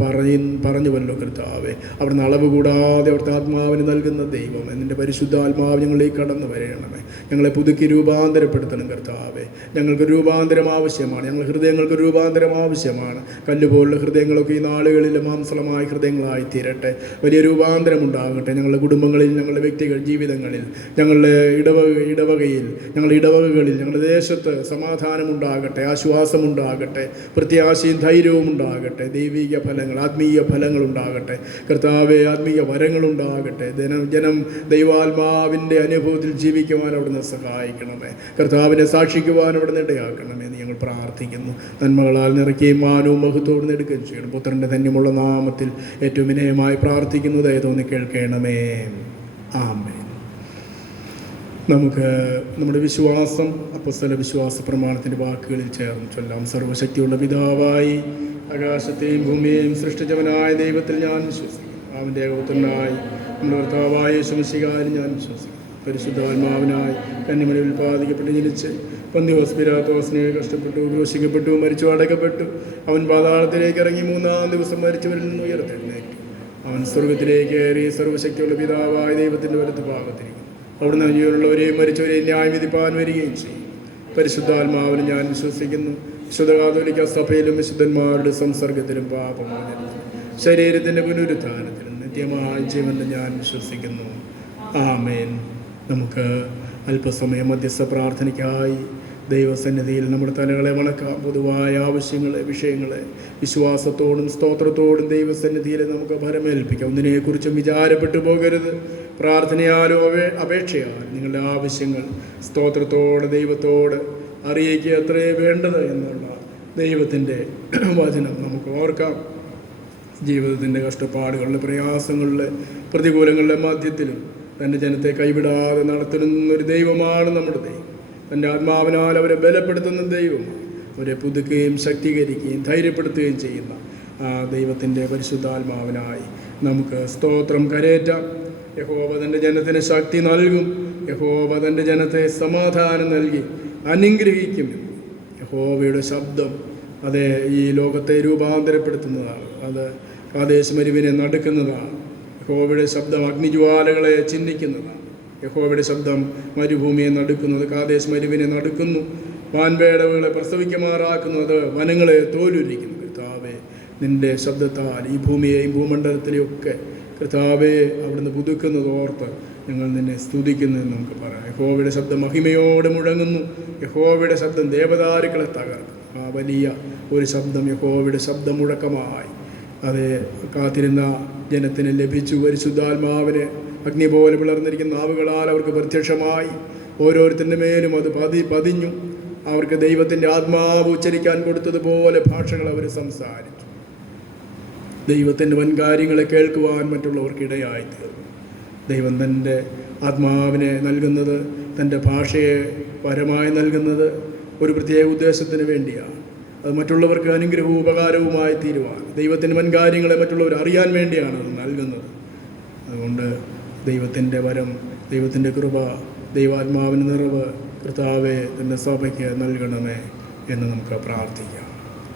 പറഞ്ഞുവല്ലോ കർത്താവെ. അവിടുന്ന് അളവ് കൂടാതെ അവിടുത്തെ ആത്മാവിന് നൽകുന്ന ദൈവം, എന്നിൻ്റെ പരിശുദ്ധാത്മാവ് ഞങ്ങളിലേക്ക് കടന്നു വരയണമേ. ഞങ്ങളെ പുതുക്കി രൂപാന്തരപ്പെടുത്തണം കർത്താവെ. ഞങ്ങൾക്ക് രൂപാന്തരം ആവശ്യമാണ്. ഞങ്ങളുടെ ഹൃദയങ്ങൾക്ക് രൂപാന്തരം ആവശ്യമാണ്. കല്ലുപോലുള്ള ഹൃദയങ്ങളൊക്കെ ഈ നാളുകളിൽ മാംസളമായ ഹൃദയങ്ങളായി തീരട്ടെ. വലിയ രൂപാന്തരം ഉണ്ടാകട്ടെ ഞങ്ങളുടെ കുടുംബങ്ങളിൽ, ഞങ്ങളുടെ വ്യക്തികൾ ജീവിതങ്ങളിൽ, ഞങ്ങളുടെ ഇടവകയിൽ, ഞങ്ങളുടെ ഇടവകകളിൽ, ഞങ്ങളുടെ ദേശത്ത് സമാധാനം ഉണ്ടാകട്ടെ, ആശ്വാസം ഉണ്ടാകട്ടെ, പ്രത്യാശയും ധൈര്യവും ഉണ്ടാകട്ടെ, ദൈവിക ഫലങ്ങൾ, ആത്മീയ ഫലങ്ങൾ ഉണ്ടാകട്ടെ കർത്താവെ. ആത്മീയ വരങ്ങളുണ്ടാകട്ടെ. ജനം ദൈവാത്മാവിൻ്റെ അനുഭവത്തിൽ ജീവിക്കുവാൻ അവിടുന്ന് സഹായിക്കണമേ. കർത്താവിനെ സാക്ഷിക്കുവാൻ അവിടുന്ന് ഇടയാക്കണമേ എന്ന് ഞങ്ങൾ പ്രാർത്ഥിക്കുന്നു. നന്മകളാൽ നിറയ്ക്കുകയും മാനവും മഹത്വത്തോട് നേടുകയും ചെയ്യണം. പുത്രൻ്റെ ധന്യമുള്ള നാമത്തിൽ ഏറ്റവും വിനയമായി പ്രാർത്ഥിക്കുന്നു. ദയ തോന്നി കേൾക്കണമേ. ആമേൻ. നമുക്ക് നമ്മുടെ വിശ്വാസം അപ്പോസ്തല വിശ്വാസ പ്രമാണത്തിൻ്റെ വാക്കുകളിൽ ചേർന്ന് ചൊല്ലാം. സർവശക്തിയുള്ള പിതാവായി ആകാശത്തെയും ഭൂമിയെയും സൃഷ്ടിച്ചവനായ ദൈവത്തിൽ ഞാൻ വിശ്വസിക്കുന്നു. അവൻ്റെ ഏകപുത്രനായി നമ്മുടെ കർത്താവായ യേശു മിശിഹായിൽ ഞാൻ വിശ്വസിക്കുന്നു. പരിശുദ്ധാത്മാവിനായി കന്യമല ഉൽപ്പാദിക്കപ്പെട്ട് ജനിച്ച് പന്തിയോസ് പിലാത്തോസിനെ കഷ്ടപ്പെട്ടു, ക്രൂശിക്കപ്പെട്ടു, മരിച്ചു, അടക്കപ്പെട്ടു. അവൻ പാതാളത്തിലേക്ക് ഇറങ്ങി 3-ാം ദിവസം മരിച്ചവരിൽ നിന്ന് ഉയർത്തെഴുന്നേറ്റു. അവൻ സ്വർഗത്തിലേക്ക് കയറി സർവ്വശക്തിയുള്ള പിതാവായ ദൈവത്തിൻ്റെ വലത്ത് ഭാഗത്തിരിക്കുന്നു. അവിടുന്ന് ജീവനുള്ളവരെയും മരിച്ചവരെയും ന്യായം വിധിപ്പാൻ വരികയും ചെയ്യും. പരിശുദ്ധാത്മാവിന് ഞാൻ വിശ്വസിക്കുന്നു. വിശുദ്ധ കാതോലിക്ക സഭയിലും വിശുദ്ധന്മാരുടെ സംസർഗത്തിലും പാപമോചനത്തിലും ശരീരത്തിൻ്റെ പുനരുത്ഥാനത്തിലും നിത്യമായ ജീവനിൽ ഞാൻ വിശ്വസിക്കുന്നു. ആമേൻ. നമുക്ക് അല്പസമയം മധ്യസ്ഥ പ്രാർത്ഥനയ്ക്കായി ദൈവസന്നിധിയിൽ നമ്മുടെ തലകളെ വണക്കാം. പൊതുവായ ആവശ്യങ്ങളെ, വിഷയങ്ങളെ വിശ്വാസത്തോടും സ്തോത്രത്തോടും ദൈവസന്നിധിയിൽ നമുക്ക് ഭരമേൽപ്പിക്കാം. ഒന്നിനെക്കുറിച്ചും വിചാരപ്പെട്ടു പോകരുത്. പ്രാർത്ഥനയാലോ അപേക്ഷയാൽ നിങ്ങളുടെ ആവശ്യങ്ങൾ സ്തോത്രത്തോടെ ദൈവത്തോട് അറിയിക്കുക അത്രേ വേണ്ടത് എന്നുള്ള ദൈവത്തിൻ്റെ വചനം നമുക്ക് ഓർക്കാം. ജീവിതത്തിൻ്റെ കഷ്ടപ്പാടുകളുടെ, പ്രയാസങ്ങളുടെ, പ്രതികൂലങ്ങളുടെ മധ്യത്തിലും തൻ്റെ ജനത്തെ കൈവിടാതെ നടത്തുന്നൊരു ദൈവമാണ് നമ്മുടെ ദൈവം. തൻ്റെ ആത്മാവിനാൽ അവരെ ബലപ്പെടുത്തുന്ന ദൈവമാണ്. അവരെ പുതുക്കുകയും ശക്തീകരിക്കുകയും ധൈര്യപ്പെടുത്തുകയും ചെയ്യുന്ന ആ ദൈവത്തിൻ്റെ പരിശുദ്ധാത്മാവിനായി നമുക്ക് സ്തോത്രം കരേറ്റാം. യഹോവ തൻ്റെ ജനത്തിന് ശക്തി നൽകും. യഹോവ തൻ്റെ ജനത്തെ സമാധാനം നൽകി അനുഗ്രഹിക്കുമെന്ന്. യഹോവയുടെ ശബ്ദം അത് ഈ ലോകത്തെ രൂപാന്തരപ്പെടുത്തുന്നതാണ്. അത് കാദേശ് മരുവിനെ നടുക്കുന്നതാണ്. യഹോവയുടെ ശബ്ദം അഗ്നിജ്വാലകളെ ചിഹ്നിക്കുന്നതാണ്. യഹോവയുടെ ശബ്ദം മരുഭൂമിയെ നടുക്കുന്നത്, കാദേശ് മരുവിനെ നടുക്കുന്നു. പാൻപേടവുകളെ പ്രസവിക്കുമാറാക്കുന്നത്, വനങ്ങളെ തോലുരിക്കുന്നു. കർത്താവേ, നിൻ്റെ ശബ്ദത്താൽ ഈ ഭൂമിയെയും ഭൂമണ്ഡലത്തിലെയൊക്കെ കർത്താവെ അവിടുന്ന് പുതുക്കുന്നത് ഓർത്ത് ഞങ്ങൾ നിന്നെ സ്തുതിക്കുന്നു എന്ന് നമുക്ക് പറയാം. യഹോവയുടെ ശബ്ദം മഹിമയോടെ മുഴങ്ങുന്നു. യഹോവയുടെ ശബ്ദം ദേവദാരുക്കളെ തകർക്കും. ആ വലിയ ഒരു ശബ്ദം യഹോവയുടെ ശബ്ദം മുഴക്കമായി അത് കാത്തിരുന്ന ജനത്തിന് ലഭിച്ചു. പരിശുദ്ധാത്മാവിനെ അഗ്നി പോലെ പിളർന്നിരിക്കുന്ന നാവുകളാൽ അവർക്ക് പ്രത്യക്ഷമായി. ഓരോരുത്തരുടെ മേലും അത് പതിഞ്ഞു. അവർക്ക് ദൈവത്തിൻ്റെ ആത്മാവ് ഉച്ചരിക്കാൻ കൊടുത്തതുപോലെ ഭാഷകൾ അവർ സംസാരിച്ചു. ദൈവത്തിൻ്റെ വൻകാര്യങ്ങളെ കേൾക്കുവാൻ മറ്റുള്ളവർക്കിടയായി തീർന്നു. ദൈവം തൻ്റെ ആത്മാവിനെ നൽകുന്നത്, തൻ്റെ ഭാഷയെ പരമായി നൽകുന്നത് ഒരു പ്രത്യേക ഉദ്ദേശത്തിന് വേണ്ടിയാണ്. അത് മറ്റുള്ളവർക്ക് അനുഗ്രഹവും ഉപകാരവുമായി തീരുവാൻ, ദൈവത്തിൻ്റെ വൻകാര്യങ്ങളെ മറ്റുള്ളവർ അറിയാൻ വേണ്ടിയാണ് അത് നൽകുന്നത്. അതുകൊണ്ട് ദൈവത്തിൻ്റെ വരം, ദൈവത്തിൻ്റെ കൃപ, ദൈവാത്മാവിൻ്റെ നിറവ് കർത്താവെ തൻ്റെ സഭയ്ക്ക് നൽകണമേ എന്ന് നമുക്ക് പ്രാർത്ഥിക്കാം.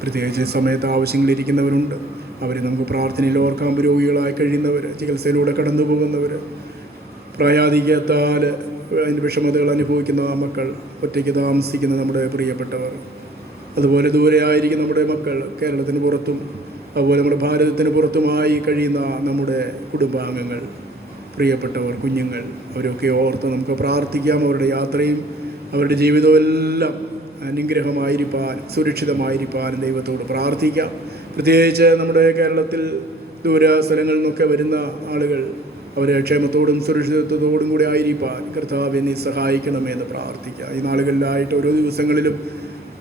പ്രത്യേകിച്ച് ഈ സമയത്ത് ആവശ്യങ്ങളിരിക്കുന്നവരുണ്ട്. അവരെ നമുക്ക് പ്രാർത്ഥനയിൽ ഓർക്കാം. രോഗികളായി കഴിയുന്നവർ, ചികിത്സയിലൂടെ കടന്നു പോകുന്നവർ, പ്രായാധിക്യത്താൽ അതിൻ്റെ വിഷമതകൾ അനുഭവിക്കുന്ന ആ മക്കൾ, ഒറ്റയ്ക്ക് താമസിക്കുന്ന നമ്മുടെ പ്രിയപ്പെട്ടവർ, അതുപോലെ ദൂരെ ആയിരിക്കും നമ്മുടെ മക്കൾ, കേരളത്തിന് പുറത്തും അതുപോലെ നമ്മുടെ ഭാരതത്തിന് പുറത്തുമായി കഴിയുന്ന നമ്മുടെ കുടുംബാംഗങ്ങൾ, പ്രിയപ്പെട്ടവർ, കുഞ്ഞുങ്ങൾ, അവരൊക്കെ ഓർത്ത് നമുക്ക് പ്രാർത്ഥിക്കാം. അവരുടെ യാത്രയും അവരുടെ ജീവിതവും എല്ലാം അനുഗ്രഹമായിരിക്കാൻ, സുരക്ഷിതമായിരിക്കാനും ദൈവത്തോട് പ്രാർത്ഥിക്കാം. പ്രത്യേകിച്ച് നമ്മുടെ കേരളത്തിൽ ദൂര സ്ഥലങ്ങളിൽ നിന്നൊക്കെ വരുന്ന ആളുകൾ അവരെ ക്ഷേമത്തോടും സുരക്ഷിതത്വത്തോടും കൂടി ആയിരിക്കാൻ കർത്താവെ നീ സഹായിക്കണമെന്ന് പ്രാർത്ഥിക്കാം. ഈ നാളുകളിലായിട്ട് ഓരോ ദിവസങ്ങളിലും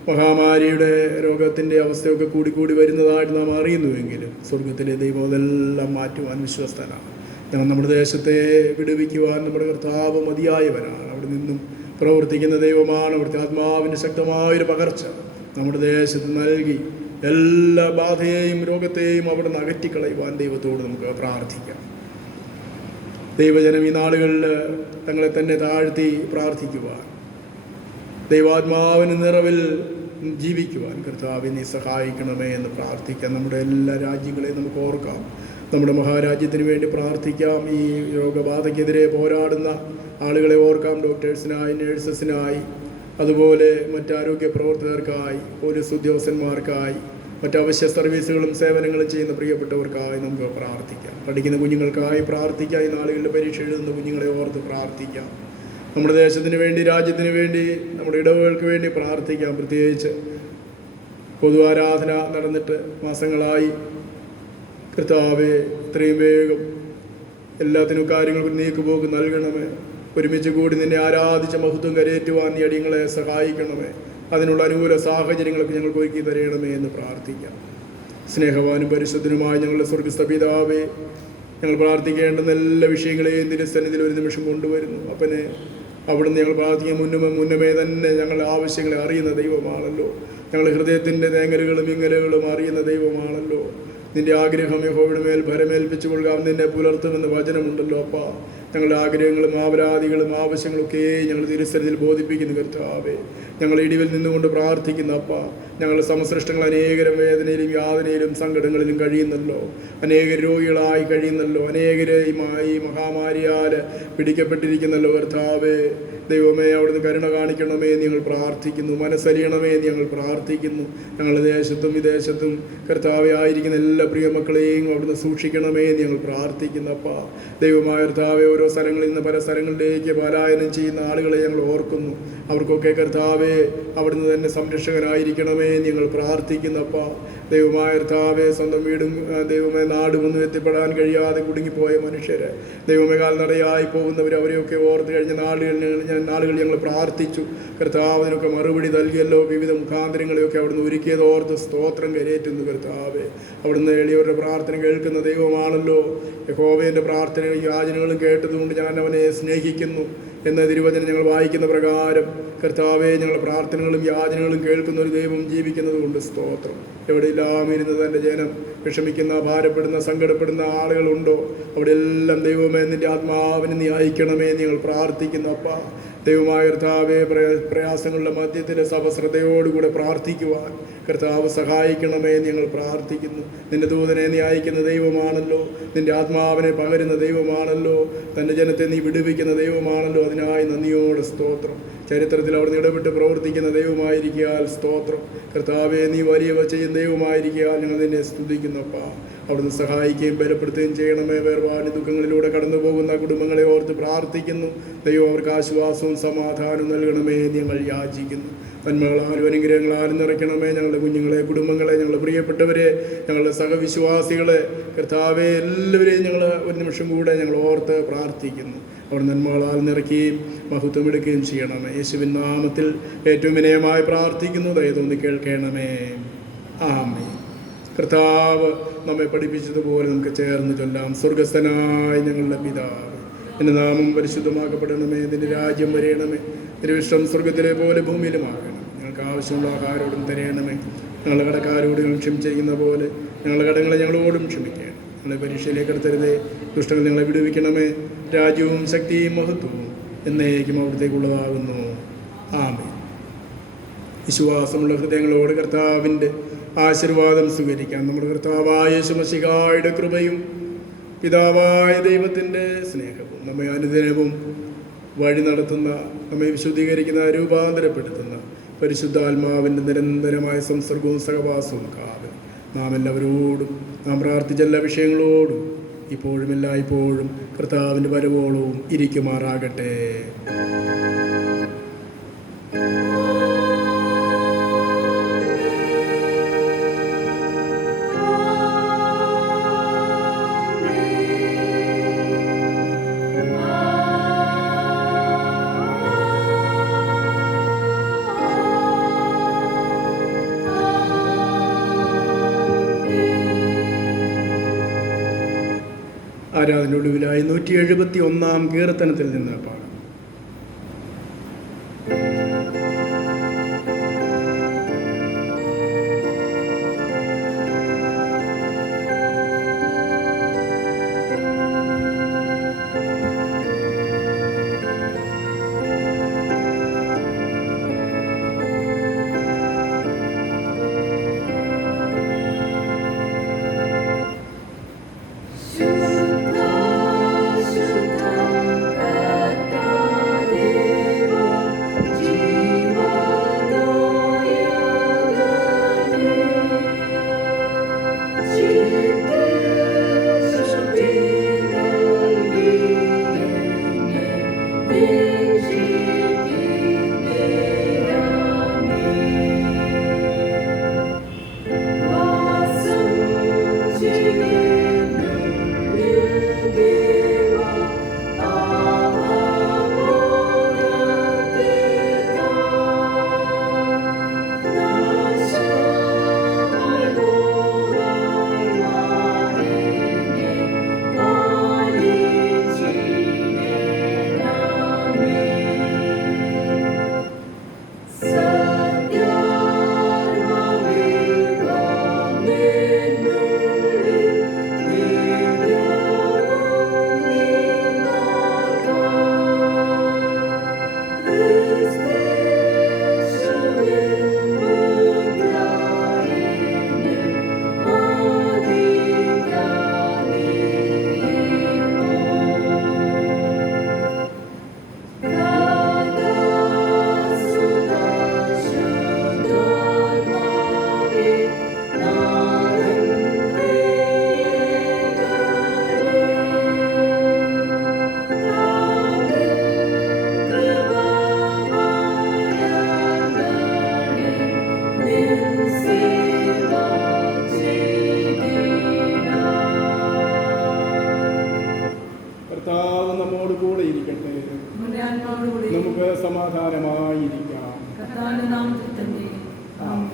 മഹാമാരിയുടെ രോഗത്തിൻ്റെ അവസ്ഥയൊക്കെ കൂടിക്കൂടി വരുന്നതായിട്ട് നാം അറിയുന്നുവെങ്കിലും സ്വർഗത്തിലെ ദൈവം അതെല്ലാം മാറ്റുവാൻ വിശ്വസ്തനാണ്. കാരണം നമ്മുടെ ദേശത്തെ വിടുവിക്കുവാൻ നമ്മുടെ കർത്താവ് മതിയായവനാണ്. അവിടെ നിന്നും പ്രവർത്തിക്കുന്ന ദൈവമാണ്. അവിടുത്തെ ആത്മാവിൻ്റെ ശക്തമായൊരു പകർച്ച നമ്മുടെ ദേശത്ത് നൽകി എല്ലാ ബാധയെയും രോഗത്തെയും അവിടുന്ന് അകറ്റിക്കളയുവാൻ ദൈവത്തോട് നമുക്ക് പ്രാർത്ഥിക്കാം. ദൈവജനം ഈ നാളുകളിൽ തങ്ങളെ തന്നെ താഴ്ത്തി പ്രാർത്ഥിക്കുവാൻ, ദൈവാത്മാവിന് നിറവിൽ ജീവിക്കുവാൻ കർത്താവിനെ സഹായിക്കണമേ എന്ന് പ്രാർത്ഥിക്കാം. നമ്മുടെ എല്ലാ രാജ്യങ്ങളെയും നമുക്ക് ഓർക്കാം. നമ്മുടെ മഹാരാജ്യത്തിന് വേണ്ടി പ്രാർത്ഥിക്കാം. ഈ രോഗബാധയ്ക്കെതിരെ പോരാടുന്ന ആളുകളെ ഓർക്കാം. ഡോക്ടേഴ്സിനായി, നേഴ്സസിനായി, അതുപോലെ മറ്റാരോഗ്യ പ്രവർത്തകർക്കായി, പോലീസ് ഉദ്യോഗസ്ഥന്മാർക്കായി, മറ്റവശ്യ സർവീസുകളും സേവനങ്ങളും ചെയ്യുന്ന പ്രിയപ്പെട്ടവർക്കായി നമുക്ക് പ്രാർത്ഥിക്കാം. പഠിക്കുന്ന കുഞ്ഞുങ്ങൾക്കായി പ്രാർത്ഥിക്കാം. ഈ നാളുകളിൽ പരീക്ഷ എഴുതുന്ന കുഞ്ഞുങ്ങളെ ഓർത്ത് പ്രാർത്ഥിക്കാം. നമ്മുടെ ദേശത്തിന് വേണ്ടി, രാജ്യത്തിന് വേണ്ടി, നമ്മുടെ ഇടവുകൾക്ക് വേണ്ടി പ്രാർത്ഥിക്കാം. പ്രത്യേകിച്ച് പൊതു ആരാധന നടന്നിട്ട് മാസങ്ങളായി കർത്താവേ, ഇത്രയും വേഗം എല്ലാത്തിനും കാര്യങ്ങൾക്ക് നീക്കുപോക്ക് നൽകണമേ. ഒരുമിച്ച് കൂടി നിന്നെ ആരാധിച്ച മഹത്വം കരയേറ്റുവാൻ നീ അടിയങ്ങളെ സഹായിക്കണമേ. അതിനുള്ള അനുകൂല സാഹചര്യങ്ങളൊക്കെ ഞങ്ങൾക്ക് ഒരുക്കി തരയണമേ എന്ന് പ്രാർത്ഥിക്കാം. സ്നേഹവാനും പരിശുദ്ധനുമായ ഞങ്ങളുടെ സ്വർഗസ്ഥ പിതാവേ, ഞങ്ങൾ പ്രാർത്ഥിക്കേണ്ടുന്ന എല്ലാ വിഷയങ്ങളെയും തിരുസന്നിധിയിൽ ഒരു നിമിഷം കൊണ്ടുവരുന്നു. അപ്പനെ അവിടുന്ന് ഞങ്ങൾ പ്രാർത്ഥിക്കാൻ മുന്നമേ തന്നെ ഞങ്ങളുടെ ആവശ്യങ്ങളെ അറിയുന്ന ദൈവമാണല്ലോ. ഞങ്ങളുടെ ഹൃദയത്തിൻ്റെ തേങ്ങലുകളും ഇങ്ങലുകളും അറിയുന്ന ദൈവമാണല്ലോ. നിന്റെ ആഗ്രഹം യഹോവയുടെ മേൽ ഭരമേൽപ്പിച്ചു കൊള്ളുക, നിന്നെ പുലർത്തുമെന്ന് വചനമുണ്ടല്ലോ. അപ്പ ഞങ്ങളുടെ ആഗ്രഹങ്ങളും ആപരാധികളും ആവശ്യങ്ങളൊക്കെ ഞങ്ങൾ തിരുസന്നിധിയിൽ ബോധിപ്പിക്കുന്നു കർത്താവേ. ഞങ്ങൾ ഇടിവിൽ നിന്നുകൊണ്ട് പ്രാർത്ഥിക്കുന്ന അപ്പ, ഞങ്ങളുടെ സമസൃഷ്ടങ്ങൾ അനേകരും വേദനയിലും യാതനയിലും സങ്കടങ്ങളിലും കഴിയുന്നല്ലോ. അനേകം രോഗികളായി കഴിയുന്നല്ലോ. അനേകരെ ഈ മഹാമാരിയാൽ പിടിക്കപ്പെട്ടിരിക്കുന്നല്ലോ കർത്താവേ. ദൈവമേ, അവിടുന്ന് കരുണ കാണിക്കണമേ എന്ന് ഞങ്ങൾ പ്രാർത്ഥിക്കുന്നു. മനസ്സരിയണമേ എന്ന് ഞങ്ങൾ പ്രാർത്ഥിക്കുന്നു. ഞങ്ങളുടെ ദേശത്തും വിദേശത്തും കർത്താവെ ആയിരിക്കുന്ന എല്ലാ പ്രിയമക്കളെയും അവിടുന്ന് സൂക്ഷിക്കണമേ എന്ന് ഞങ്ങൾ പ്രാർത്ഥിക്കുന്നു. അപ്പ ദൈവമായ കർത്താവെ, ഓരോ സ്ഥലങ്ങളിൽ നിന്ന് പല സ്ഥലങ്ങളിലേക്ക് പലായനം ചെയ്യുന്ന ആളുകളെ ഞങ്ങൾ ഓർക്കുന്നു. അവർക്കൊക്കെ കർത്താവെ അവിടുന്ന് തന്നെ സംരക്ഷകനായിരിക്കണമേ എന്ന് ഞങ്ങൾ പ്രാർത്ഥിക്കുന്നപ്പ. ദൈവമായ കർത്താവെ, സ്വന്തം വീടും ദൈവമേ നാടും ഒന്നും എത്തിപ്പെടാൻ കഴിയാതെ കുടുങ്ങിപ്പോയ മനുഷ്യരെ, ദൈവമേ കാൽനടയായി പോകുന്നവർ, അവരെയൊക്കെ ഓർത്ത് കഴിഞ്ഞ നാളുകൾ ഞങ്ങൾ പ്രാർത്ഥിച്ചു. കർത്താവ് അതിനൊക്കെ മറുപടി നൽകിയല്ലോ. വിവിധ മുഖാന്തരങ്ങളെയൊക്കെ അവിടുന്ന് ഒരുക്കിയത് ഓർത്ത് സ്തോത്രം കരയേറ്റുന്നു കർത്താവെ. അവിടുന്ന് എളിയവരുടെ പ്രാർത്ഥന കേൾക്കുന്ന ദൈവമാണല്ലോ. യഹോവയുടെ പ്രാർത്ഥനകളും യാചനകളും കേട്ടതുകൊണ്ട് ഞാൻ അവനെ സ്നേഹിക്കുന്നു എന്ന തിരുവചനം ഞങ്ങൾ വായിക്കുന്ന പ്രകാരം കർത്താവെ, ഞങ്ങളുടെ പ്രാർത്ഥനകളും യാചനകളും കേൾക്കുന്ന ഒരു ദൈവം ജീവിക്കുന്നത് കൊണ്ട് സ്തോത്രം. എവിടെയെല്ലാം ഇരുന്ന് തൻ്റെ ജനം വിഷമിക്കുന്ന, ഭാരപ്പെടുന്ന, സങ്കടപ്പെടുന്ന ആളുകളുണ്ടോ അവിടെയെല്ലാം ദൈവമേ നിൻ്റെ ആത്മാവിനെ നീ അയക്കണമേ എന്ന് ഞങ്ങൾ പ്രാർത്ഥിക്കുന്നു അപ്പ. ദൈവമായ കർത്താവെ, പ്രയാസങ്ങളുടെ മധ്യത്തിൽ സഭ ശ്രദ്ധയോടുകൂടെ പ്രാർത്ഥിക്കുവാൻ കർത്താവ് സഹായിക്കണമേ എന്ന് ഞങ്ങൾ പ്രാർത്ഥിക്കുന്നു. നിൻ്റെ ദൂതനെ നീ അയക്കുന്ന ദൈവമാണല്ലോ. നിൻ്റെ ആത്മാവിനെ പകരുന്ന ദൈവമാണല്ലോ. തൻ്റെ ജനത്തെ നീ വിടുവിക്കുന്ന ദൈവമാണല്ലോ. അതിനായി നന്ദിയോടെ സ്തോത്രം. ചരിത്രത്തിൽ അവിടുന്ന് ഇടപെട്ട് പ്രവർത്തിക്കുന്ന ദൈവമായിരിക്കാൽ സ്തോത്രം. കർത്താവെ, നീ വലിയവ ചെയ്യുന്ന ദൈവമായിരിക്കാൽ ഞങ്ങൾ നിന്നെ സ്തുതിക്കുന്നപ്പ. അവിടുന്ന് സഹായിക്കുകയും ബലപ്പെടുത്തുകയും ചെയ്യണമേ. വേർപാട് ദുഃഖങ്ങളിലൂടെ കടന്നു പോകുന്ന കുടുംബങ്ങളെ ഓർത്ത് പ്രാർത്ഥിക്കുന്നു. ദൈവം അവർക്ക് ആശ്വാസവും സമാധാനവും നൽകണമേ ഞങ്ങൾ യാചിക്കുന്നു. നന്മകളാലും അനുഗ്രഹങ്ങളാലും നിറയ്ക്കണമേ ഞങ്ങളുടെ കുഞ്ഞുങ്ങളെ, കുടുംബങ്ങളെ, ഞങ്ങളുടെ പ്രിയപ്പെട്ടവരെ, ഞങ്ങളുടെ സഹവിശ്വാസികളെ. കർത്താവെ, എല്ലാവരെയും ഞങ്ങൾ ഒരു നിമിഷം കൂടെ ഞങ്ങൾ ഓർത്ത് പ്രാർത്ഥിക്കുന്നു. അവിടെ നന്മകളാൽ നിറയ്ക്കുകയും മഹത്വമെടുക്കുകയും ചെയ്യണമേ. യേശുവിൻ നാമത്തിൽ ഏറ്റവും വിനയമായി പ്രാർത്ഥിക്കുന്നു. ദയതൊന്ന് കേൾക്കണമേ. ആമേൻ. കർത്താവ് നമ്മെ പഠിപ്പിച്ചതുപോലെ നമുക്ക് ചേർന്ന് ചൊല്ലാം. സ്വർഗസ്ഥനായ ഞങ്ങളുടെ പിതാവ്, നിന്റെ നാമം പരിശുദ്ധമാക്കപ്പെടണമേ. നിന്റെ രാജ്യം വരയണമേ. നിന്റെ ഇഷ്ടം സ്വർഗത്തിലെ പോലെ ഭൂമിയിലുമാകണം. ഞങ്ങൾക്ക് ആവശ്യമുള്ള ആഹാരോടും തരയണമേ. ഞങ്ങളുടെ കടക്കാരോട് ക്ഷമിച്ചിരിക്കുന്ന പോലെ ഞങ്ങളുടെ കടങ്ങളെ ഞങ്ങളോടും ക്ഷമിക്കണം. ഞങ്ങളെ പരീക്ഷയിലേക്ക് എടുത്തരുതേ, ദുഷ്ടങ്ങൾ ഞങ്ങളെ വിടുവിക്കണമേ. രാജ്യവും ശക്തിയും മഹത്വവും എന്നേക്കും അവിടത്തേക്കുള്ളതാകുന്നു. ആമേൻ. വിശ്വാസമുള്ള ഹൃദയങ്ങളോട് കർത്താവിൻ്റെ ആശീർവാദം സ്വീകരിക്കാം. നമ്മുടെ കർത്താവായ യേശു മശിഹായുടെ കൃപയും പിതാവായ ദൈവത്തിൻ്റെ സ്നേഹവും നമ്മെ അനുദിനവും വഴി നടത്തുന്ന, നമ്മെ വിശുദ്ധീകരിക്കുന്ന, രൂപാന്തരപ്പെടുത്തുന്ന പരിശുദ്ധാത്മാവിൻ്റെ നിരന്തരമായ സംസർഗവും സഹവാസവും കാവൽ നാം എല്ലാവരോടും, നാം പ്രാർത്ഥിച്ച എല്ലാ വിഷയങ്ങളോടും ഇപ്പോഴും എല്ലായ്പ്പോഴും കർത്താവിൻ്റെ വരവോളവും ഇരിക്കുമാറാകട്ടെ. ആരാധനയൊടുവിലായി 171 കീർത്തനത്തിൽ നിന്ന് പാടാം. ഉണ്ടായിരിക്കാം. കർത്താവിന്റെ നാമത്തിൽ തന്നെ. ആമേൻ.